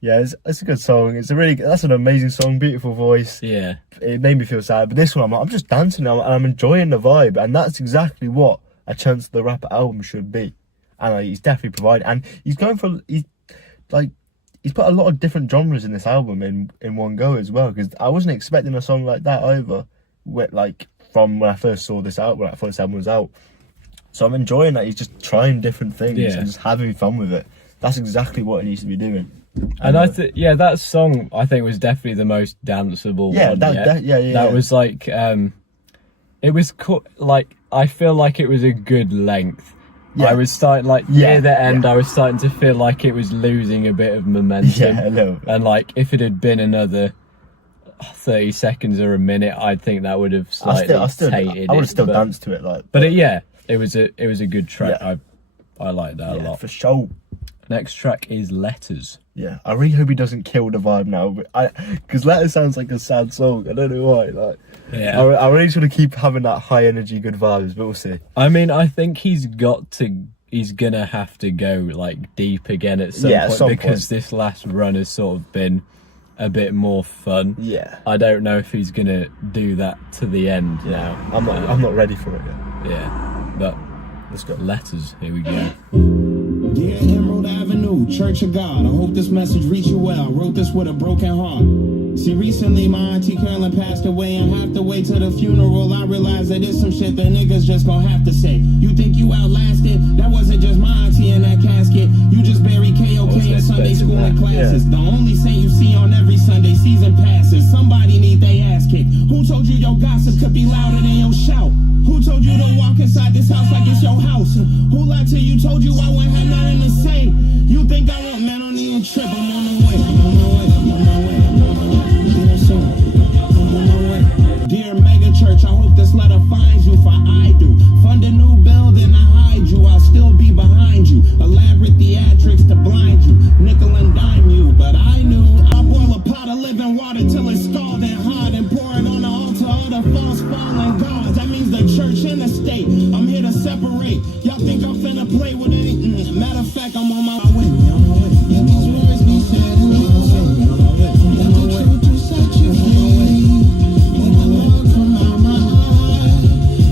yeah, it's a good song. That's an amazing song, beautiful voice. Yeah. It made me feel sad, but this one I'm just dancing and I'm enjoying the vibe, and that's exactly what a Chance the Rapper album should be. And he's definitely provided, and he's put a lot of different genres in this album in one go as well, because I wasn't expecting a song like that either, from when I first saw this out, when I thought this album was out. So I'm enjoying that he's just trying different things and just having fun with it. That's exactly what he needs to be doing. And that song I think was definitely the most danceable one. That was like, it was like, I feel like it was a good length. Yeah. I was starting near the end. I was starting to feel like it was losing a bit of momentum. Yeah, a little bit. And like, if it had been another 30 seconds or a minute, I'd think that would have slightly tainted I would have still it, danced to it, it was a good track. Yeah. I like that a lot. for sure. Next track is Letters. Yeah, I really hope he doesn't kill the vibe now, because Letters sounds like a sad song. I don't know why. Yeah, I really just want to keep having that high energy, good vibes, but we'll see. I mean, I think he's gonna have to go like deep again at some point, because this last run has sort of been a bit more fun. Yeah, I don't know if he's gonna do that to the end now. I'm not ready for it yet. Yeah, but let's go. Letters. Here we go. Dear Emerald Avenue, Church of God, I hope this message reached you well. Wrote this with a broken heart. See, recently my auntie Carolyn passed away, and have to wait till the funeral. I realized that it's some shit that niggas just gonna have to say. You think you outlasted? That wasn't just my auntie in that casket. You just buried KOK in Sunday school and classes. Yeah. The only saint you see on every Sunday season passes. Somebody need they ass kicked. Who told you your gossip could be louder than your shout? Who told you to walk inside this house like it's your house? Who lied to you, told you I wouldn't have nothing to say? You think I want, man, don't even trip. I'm on the way, I'm on my way, I'm on my way, I'm on my way. See you soon. I'm on my way. Dear Mega Church, I hope this letter finds you, for I do. Fund a new building to hide you, I'll still be behind you. Elaborate theatrics to blind you, nickel and dime you. But I knew I'll boil a pot of living water till it's scalding hot and pour it on the altar of the false fallen gods. That means the church and the state. I'm here to separate. Y'all think I'm finna play with any? Matter of fact, I'm on my way. I'm on my way. Let these words be said and let the truth to set you free. Let the Lord come out my eye.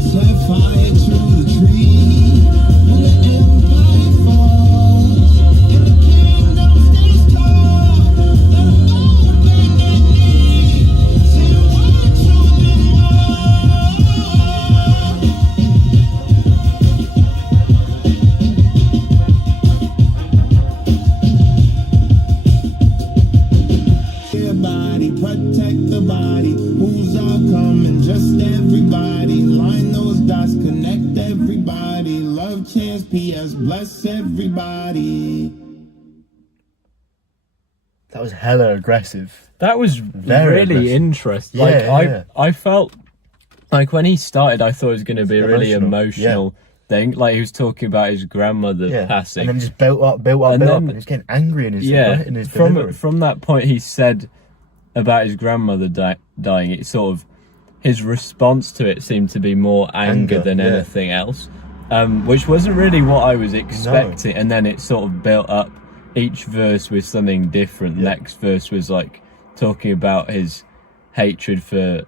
Set fire to the tree. And let everybody fall. And the kingdom stays tall. Let the Lord bend their knee. Say one, two, and more. Body, protect the body. Who's all coming? Just everybody. Line those dots, connect everybody. Love, chance, PS, bless everybody. That was hella aggressive. That was Very really aggressive. interesting. Yeah. I felt like when he started, I thought it was going to be a really Emotional, emotional thing. Like he was talking about his grandmother passing, and then just built up, and he's getting angry in his delivery. From that point, he said about his grandmother dying. It sort of, his response to it seemed to be more anger than anything else, which wasn't really what I was expecting. No. And then it sort of built up. Each verse was something different. Next verse was like talking about his hatred for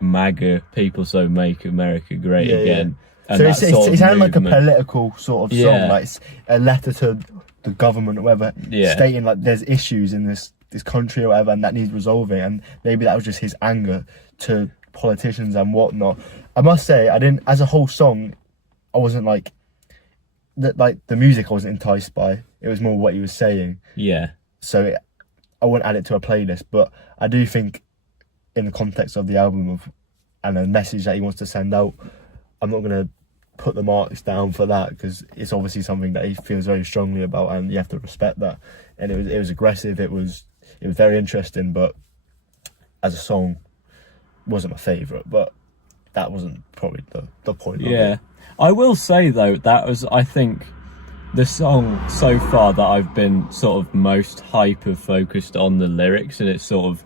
MAGA people, so make America great again. And so it sounded like a political sort of song, like a letter to the government or whatever, stating like there's issues in this country or whatever, and that needs resolving. And maybe that was just his anger to politicians and whatnot. I must say, I didn't, as a whole song, I wasn't like the music I wasn't enticed by. It was more what he was saying. Yeah. So I wouldn't add it to a playlist, but I do think in the context of the album and the message that he wants to send out, I'm not going to put the marks down for that, because it's obviously something that he feels very strongly about, and you have to respect that. And it was aggressive, it was very interesting, but as a song, wasn't my favourite, but that wasn't probably the point of it. I will say though, that was, I think, the song so far that I've been sort of most hyper focused on the lyrics, and it's sort of,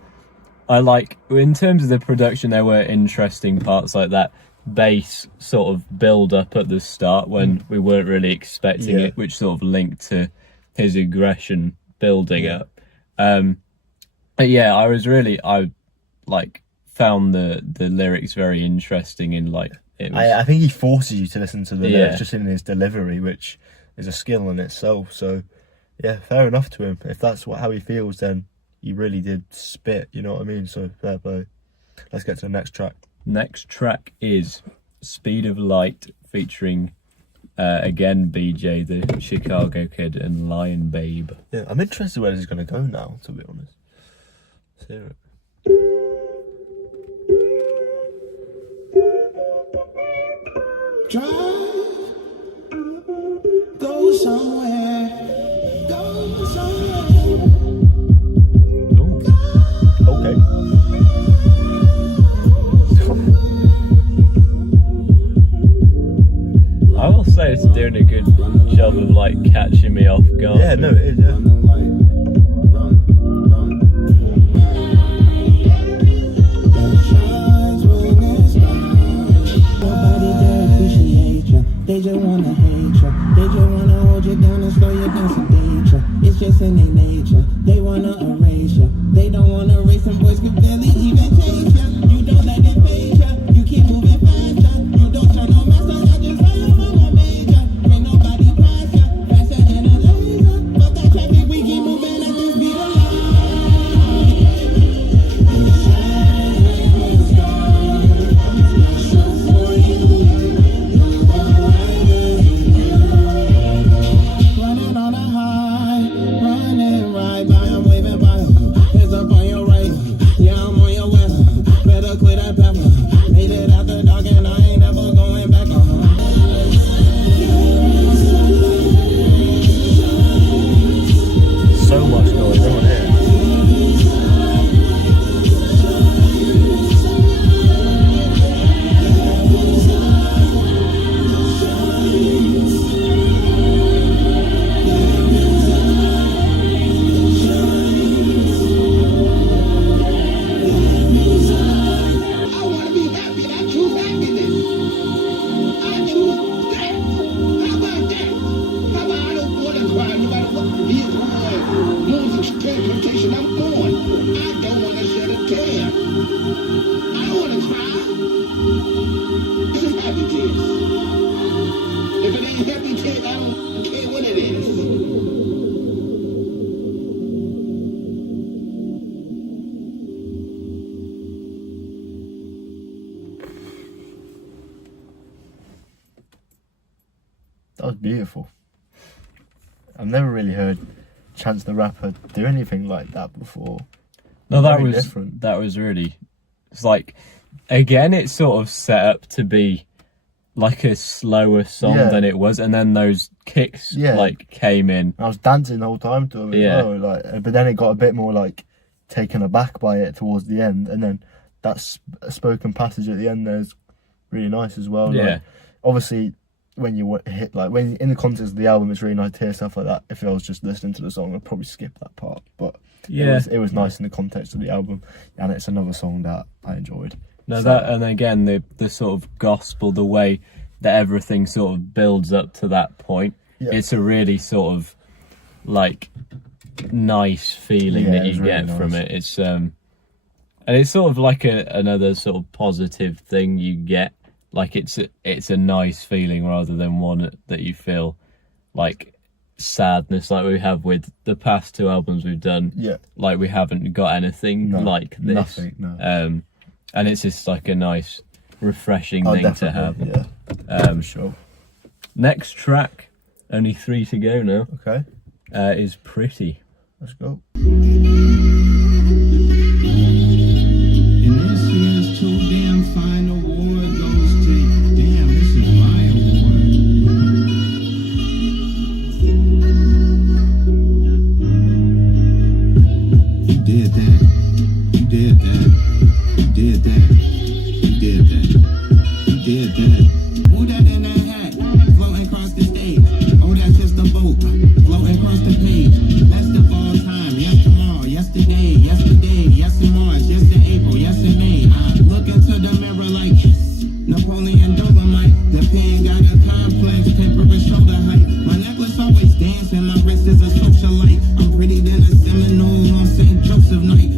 I like, in terms of the production, there were interesting parts like that bass sort of build up at the start when we weren't really expecting it, which sort of linked to his aggression building up. But yeah, I like found the lyrics very interesting, in like, it was, I think he forces you to listen to the lyrics just in his delivery, which is a skill in itself. So yeah, fair enough to him. If that's how he feels, then he really did spit, you know what I mean? So fair play. Let's get to the next track. Next track is Speed of Light, featuring again BJ, the Chicago Kid, and Lion Babe. Yeah, I'm interested where this is going to go now, to be honest. Let's hear it. Drive, go somewhere, go somewhere. Okay. I will say it's doing a good job of like catching me off guard. Yeah, no, it is, yeah. They just wanna hate you. They just wanna hold you down and slow you down, sedate you. It's just in their nature. They wanna erase you. They don't wanna race some boys could barely even chase you. You don't let it phase you. You keep moving faster. You don't turn no master. I just fire from a major. Ain't nobody past you. Faster than a laser. But that traffic, we keep moving at the speed of light. That was beautiful. I've never really heard Chance the Rapper do anything like that before. No, that Very was different. That was really. It's like, again, it's sort of set up to be like a slower song than it was, and then those kicks like came in. I was dancing the whole time to it as well, like, but then it got a bit more like taken aback by it towards the end, and then that spoken passage at the end there is really nice as well. Like, obviously, when you hit, like, when in the context of the album, it's really nice to hear stuff like that. If I was just listening to the song, I'd probably skip that part, but it was nice in the context of the album, and it's another song that I enjoyed. No, that, and again, the sort of gospel, the way that everything sort of builds up to that point, it's a really sort of like nice feeling that you get from it. It's and it's sort of like another sort of positive thing you get. Like it's a nice feeling rather than one that you feel like sadness, like we have with the past two albums we've done. Like we haven't got anything like this. Nothing. No. and it's just like a nice, refreshing thing to have. Yeah, for sure. Next track, only 3 to go now. Okay. Is Pretty. Let's go. And this year's Too Damn Fine award goes to, damn, this is my award. You did that. You did that. You did that. You did that. You did that. Who that in that hat? Floating across the stage. Oh, that's just a boat. Floating across the page. Best of all time. Yes, tomorrow. Yesterday. Yesterday. Yes, in March. Yes, in April. Yes, in May. I look into the mirror like Napoleon Dolomite. The pen got a complex. Temperate shoulder height. My necklace always dancing. My wrist is a socialite. I'm pretty than a Seminole on St. Joseph night.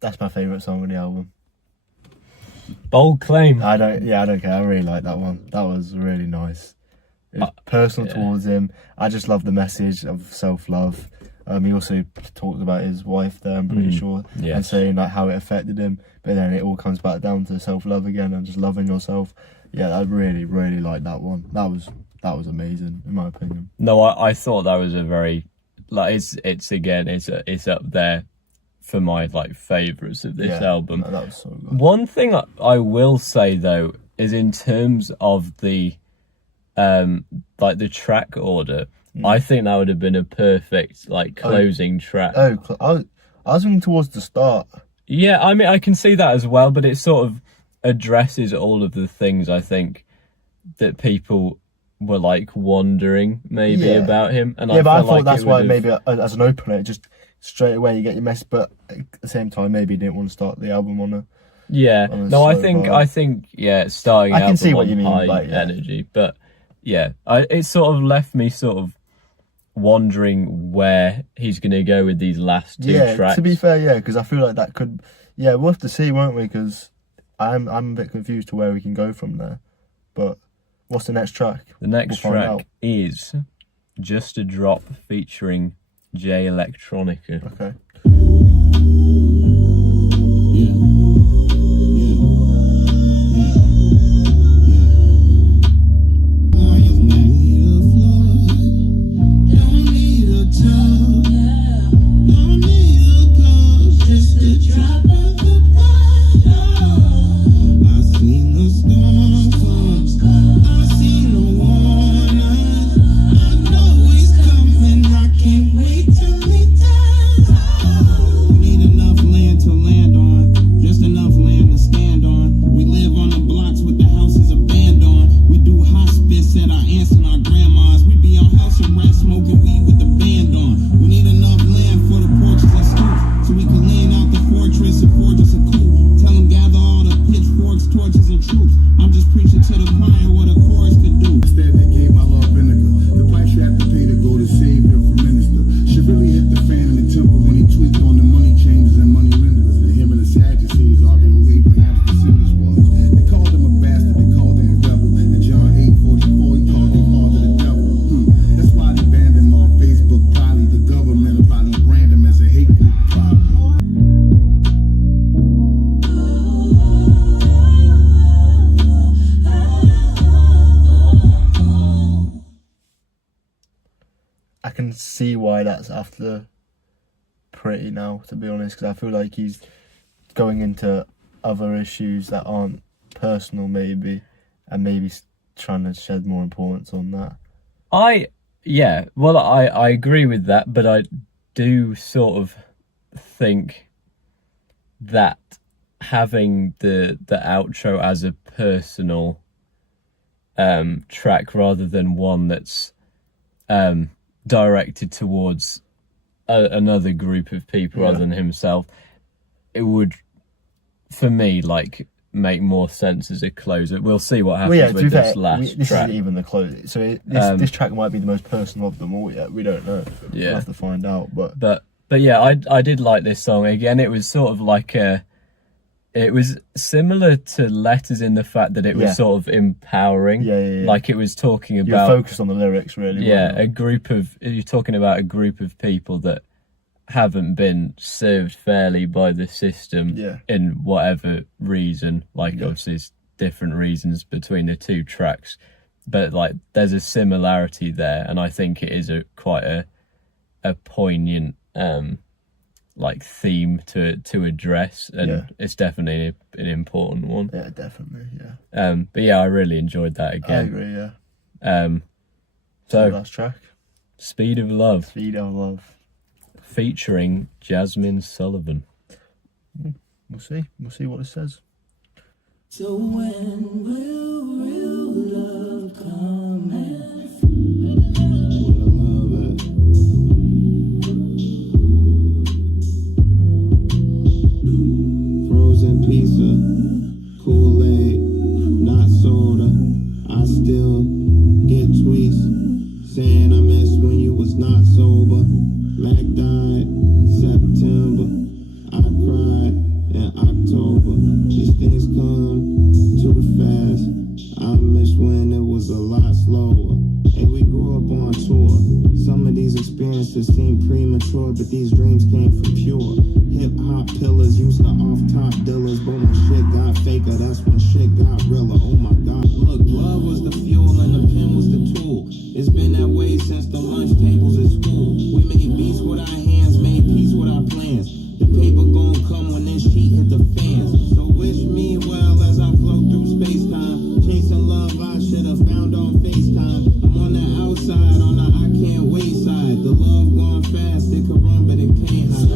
That's my favourite song on the album. Bold claim. I don't care. I really like that one. That was really nice. It was personal towards him. I just love the message of self-love. He also talked about his wife there, I'm pretty sure, and saying like how it affected him. But then it all comes back down to self-love again and just loving yourself. Yeah, I really, really like that one. That was amazing in my opinion. No, I thought that was a very it's up there for my like favourites of this album. That was so good. One thing I will say though is in terms of the like the track order, I think that would have been a perfect like closing track. I was thinking towards the start. Yeah, I mean I can see that as well, but it sort of addresses all of the things I think that people were like wondering maybe about him. And but I thought that's why maybe as an opener, just straight away you get your message, but at the same time maybe you didn't want to start the album on a I think starting I can see what on you mean, high like, energy, but it sort of left me sort of wondering where he's going to go with these last two tracks. To be fair, because I feel like that could we'll have to see, won't we, because I'm a bit confused to where we can go from there. But what's the next track? The next track is Just a Drop featuring Electronica. Okay. see why that's after pretty now, to be honest, because I feel like he's going into other issues that aren't personal, maybe, and maybe trying to shed more importance on that. I agree with that, but I do sort of think that having the outro as a personal track rather than one that's directed towards another group of people other than himself, it would, for me, like, make more sense as a closer. We'll see what happens with this last track. This isn't even the close. So this track might be the most personal of them all yet. We don't know. We'll have to find out. But yeah, I did like this song. Again, it was sort of like it was similar to Letters in the fact that it was sort of empowering. Yeah. Like, it was talking about... You're focused on the lyrics, really. Yeah, you're talking about a group of people that haven't been served fairly by the system in whatever reason. Like, obviously, it's different reasons between the two tracks. But, like, there's a similarity there, and I think it is quite a poignant... like theme to address, and it's definitely an important one. Yeah, definitely, yeah. But yeah, I really enjoyed that again. I agree, yeah. So last track, Speed of Love. Speed of Love, featuring Jazmine Sullivan. We'll see what it says. So when will real love come in? Pizza, Kool-Aid, not soda. I still get tweets saying I miss when you was not sober. Mac died September. I cried in October. These things come too fast. I miss when it was a lot slower. Hey, we grew up on tour. Some of these experiences seem premature, but these dreams came from pure hip-hop pillars, used to off-top dealers, but when shit got faker, that's when shit got realer. Oh my God. Look, love was the fuel and the pen was the tool. It's been that way since the lunch tables at school. We made beats with our hands, made peace with our plans. The paper gon' come when this sheet hit the fans. So wish me well as I float through space-time. Chasing love I should've found on FaceTime. I'm on the outside, on the I can't wait side. The love gone fast, it could run but it can't hide.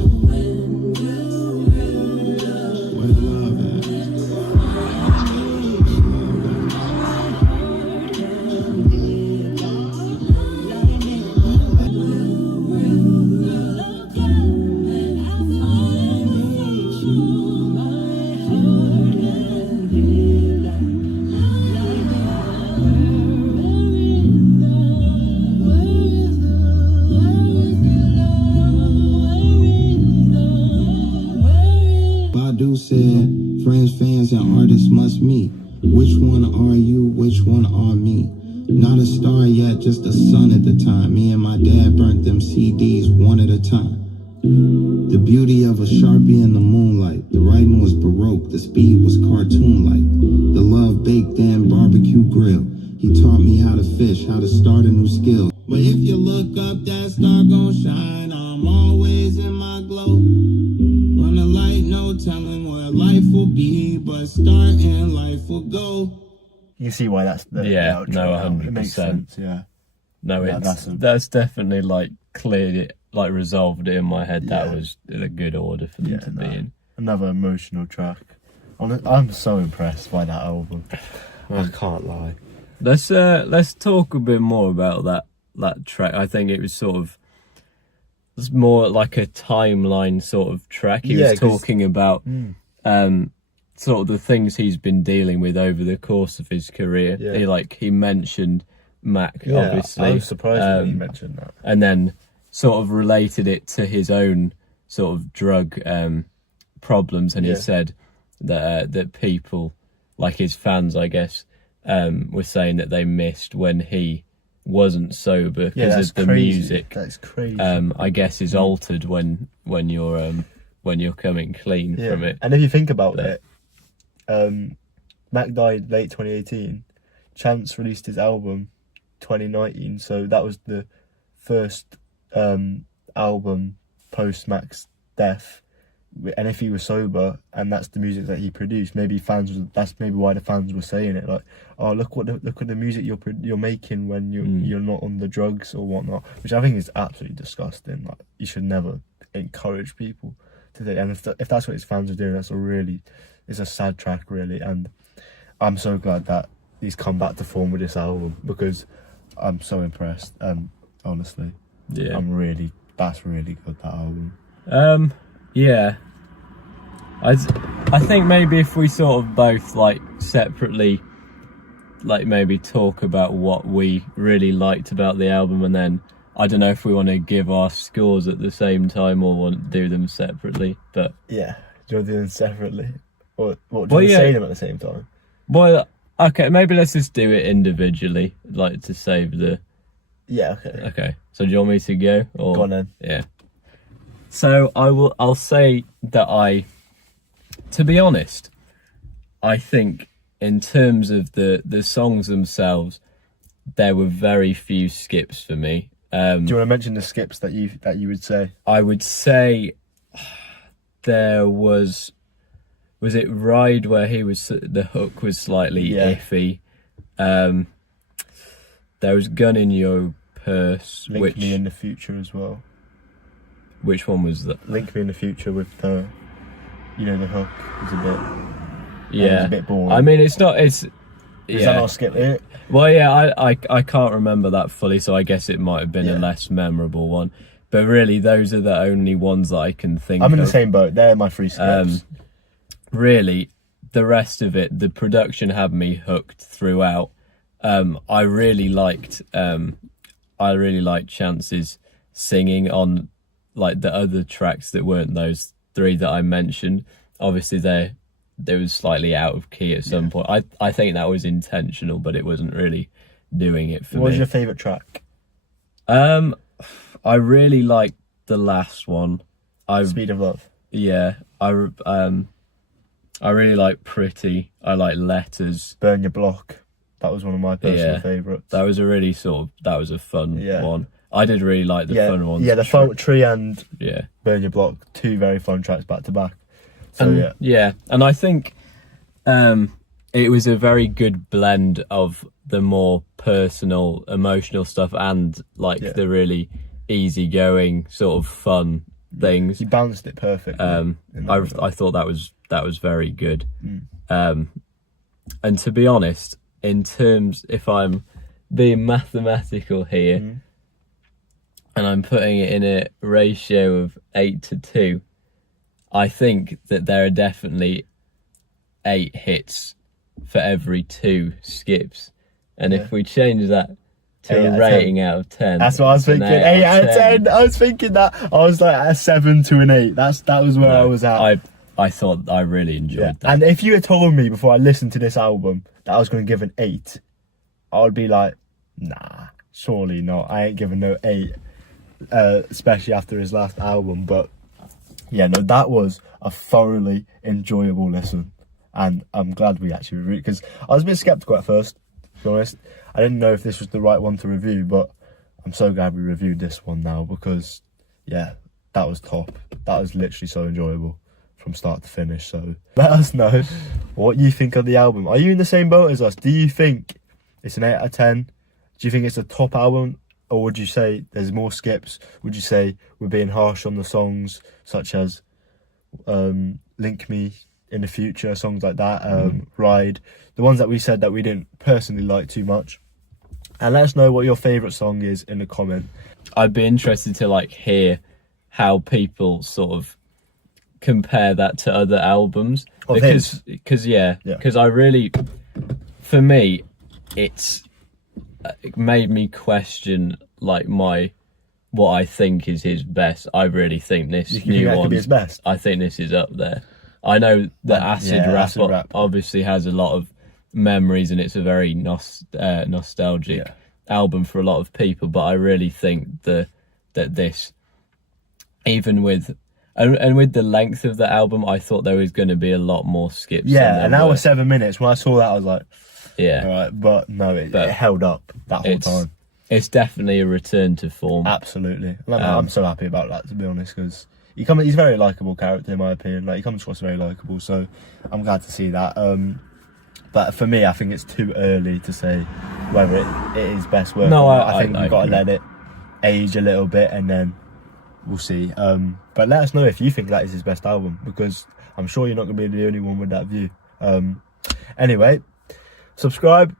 Said friends, fans, and artists must meet. Which one are you? Which one are me? Not a star yet, just a son at the time. Me and my dad burnt them CDs one at a time. The beauty of a Sharpie in the moonlight. The writing was Baroque, the speed was cartoon-like. The love baked in barbecue grill. He taught me how to fish, how to start a new skill. But if you look up, that star gon' shine. I'm always in my glow. Run a light, no telling where life will be, but starting life will go. You see why that's the outro. No, 100%. It makes sense, yeah. No, that's definitely like cleared it, like resolved it in my head. That was a good order for them to be in. Another emotional track. I'm so impressed by that album. I can't lie. Let's talk a bit more about that track. I think it was sort of, it's more like a timeline sort of track. He was talking about sort of the things he's been dealing with over the course of his career. He mentioned Mac, obviously. I was surprised when he mentioned that. And then sort of related it to his own sort of drug problems, and he said that people, like his fans, I guess, were saying that they missed when he wasn't sober because of the music. That's crazy. I guess is altered when you're coming clean from it. And if you think about it, Mac died late 2018. Chance released his album 2019, so that was the first album post Mac's deaf, and if he was sober and that's the music that he produced, maybe that's maybe why the fans were saying it, like, oh, look at the music you're making when you're not on the drugs or whatnot, which I think is absolutely disgusting. Like, you should never encourage people to do, and if that's what his fans are doing, it's a sad track, really. And I'm so glad that he's come back to form with this album, because I'm so impressed, and honestly, that's really good, that album. Yeah, I think maybe if we sort of both, like, separately, like, maybe talk about what we really liked about the album, and then I don't know if we want to give our scores at the same time or want to do them separately. But yeah, do you want to do them separately, or what? Do you want to say them at the same time? Well, okay, maybe let's just do it individually, like, to save the. Yeah. Okay. Okay. So do you want me to go? Or... Go on then. Yeah. So I'll say that to be honest, I think in terms of the songs themselves, there were very few skips for me. Do you want to mention the skips that you would say? I would say there was it Ride, where the hook was slightly iffy. There was Gun in Your Purse, Link Me in the Future as well. Which one was that? Link Me in the Future with the hook is a bit. Yeah, it's a bit boring. I mean, it's not. Is that not a skip? Well, yeah, I can't remember that fully, so I guess it might have been a less memorable one. But really, those are the only ones that I can think of. I'm in the same boat. They're my 3 skips. Really, the rest of it, the production had me hooked throughout. I really liked Chance's singing on, like, the other tracks that weren't those 3 that I mentioned. Obviously, they was slightly out of key at some point. I think that was intentional, but it wasn't really doing it for me. What was your favourite track? I really liked the last one. Speed of Love. Yeah, I really like Pretty. I like Letters. Burn Your Block. That was one of my personal favourites. That was a fun one. I did really like the fun ones. Yeah, the Funk Tree and Yeah. Burn Your Block, 2 very fun tracks back to back. So and I think it was a very good blend of the more personal, emotional stuff and the really easygoing sort of fun things. You balanced it perfectly. I thought that was very good. And to be honest, in terms, if I'm being mathematical here, and I'm putting it in a ratio of 8-2, I think that there are definitely 8 hits for every 2 skips. And if we change that to a rating out of 10. That's what I was thinking. 8 out of 10. I was thinking that. I was like a 7 to an 8. That was where I was at. I thought I really enjoyed that. And if you had told me before I listened to this album that I was going to give an 8, I would be like, nah, surely not. I ain't giving no 8, especially after his last album. But yeah, no, that was a thoroughly enjoyable listen. And I'm glad we actually reviewed it, because I was a bit sceptical at first, to be honest. I didn't know if this was the right one to review, but I'm so glad we reviewed this one now, because, yeah, that was top. That was literally so enjoyable from start to finish. So let us know what you think of the album. Are you in the same boat as us? Do you think it's an 8 out of 10? Do you think it's a top album? Or would you say there's more skips? Would you say we're being harsh on the songs, such as Link Me in the Future, songs like that, Ride, the ones that we said that we didn't personally like too much? And let us know what your favourite song is in the comment. I'd be interested to hear how people sort of compare that to other albums, because I really, for me, it made me question what I think is his best. I really think this new one could be his best. I think this is up there. I know that Acid Rap obviously has a lot of memories, and it's a very nostalgic album for a lot of people, but I really think that this, even with the length of the album, I thought there was going to be a lot more skips. Yeah, an hour 7 minutes. When I saw that, I was like, yeah, all right. But no, it held up that whole time. It's definitely a return to form. Absolutely. I'm so happy about that, to be honest, because he's a very likable character in my opinion. Like he comes across very likable, so I'm glad to see that. But for me, I think it's too early to say whether it is best work. No, I think we've got to let it age a little bit and then we'll see. But let us know if you think that is his best album, because I'm sure you're not going to be the only one with that view. Anyway, subscribe,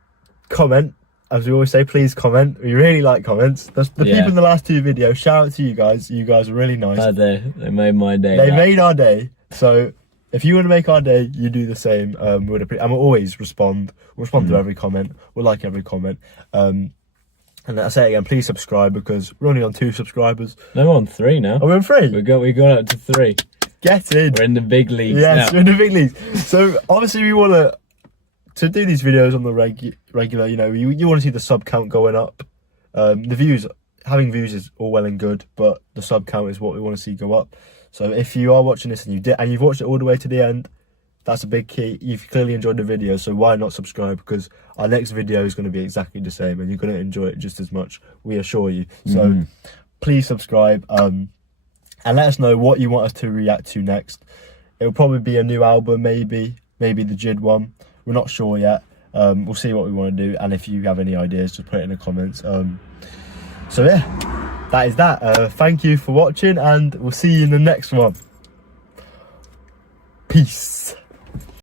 comment. As we always say, please comment. We really like comments. The people in the last 2 videos, shout out to you guys. You guys are really nice. They made my day. They made our day. So if you want to make our day, you do the same. And we'll always respond. We'll respond to every comment. We'll like every comment. And I say it again, please subscribe, because we're only on 2 subscribers. No, we're on 3 now. Oh, we're on 3? We got up to 3. Get in. We're in the big leagues Yes, now. we're in the big leagues. So obviously we want to do these videos on the regular, you know, you want to see the sub count going up. Having views is all well and good, but the sub count is what we want to see go up. So if you are watching this and you've watched it all the way to the end, that's a big key. You've clearly enjoyed the video, so why not subscribe? Because our next video is going to be exactly the same and you're going to enjoy it just as much, we assure you. So please subscribe, and let us know what you want us to react to next. It'll probably be a new album, maybe the JID one. We're not sure yet. We'll see what we want to do, and if you have any ideas, just put it in the comments. So yeah, that is that. Thank you for watching, and we'll see you in the next one. Peace.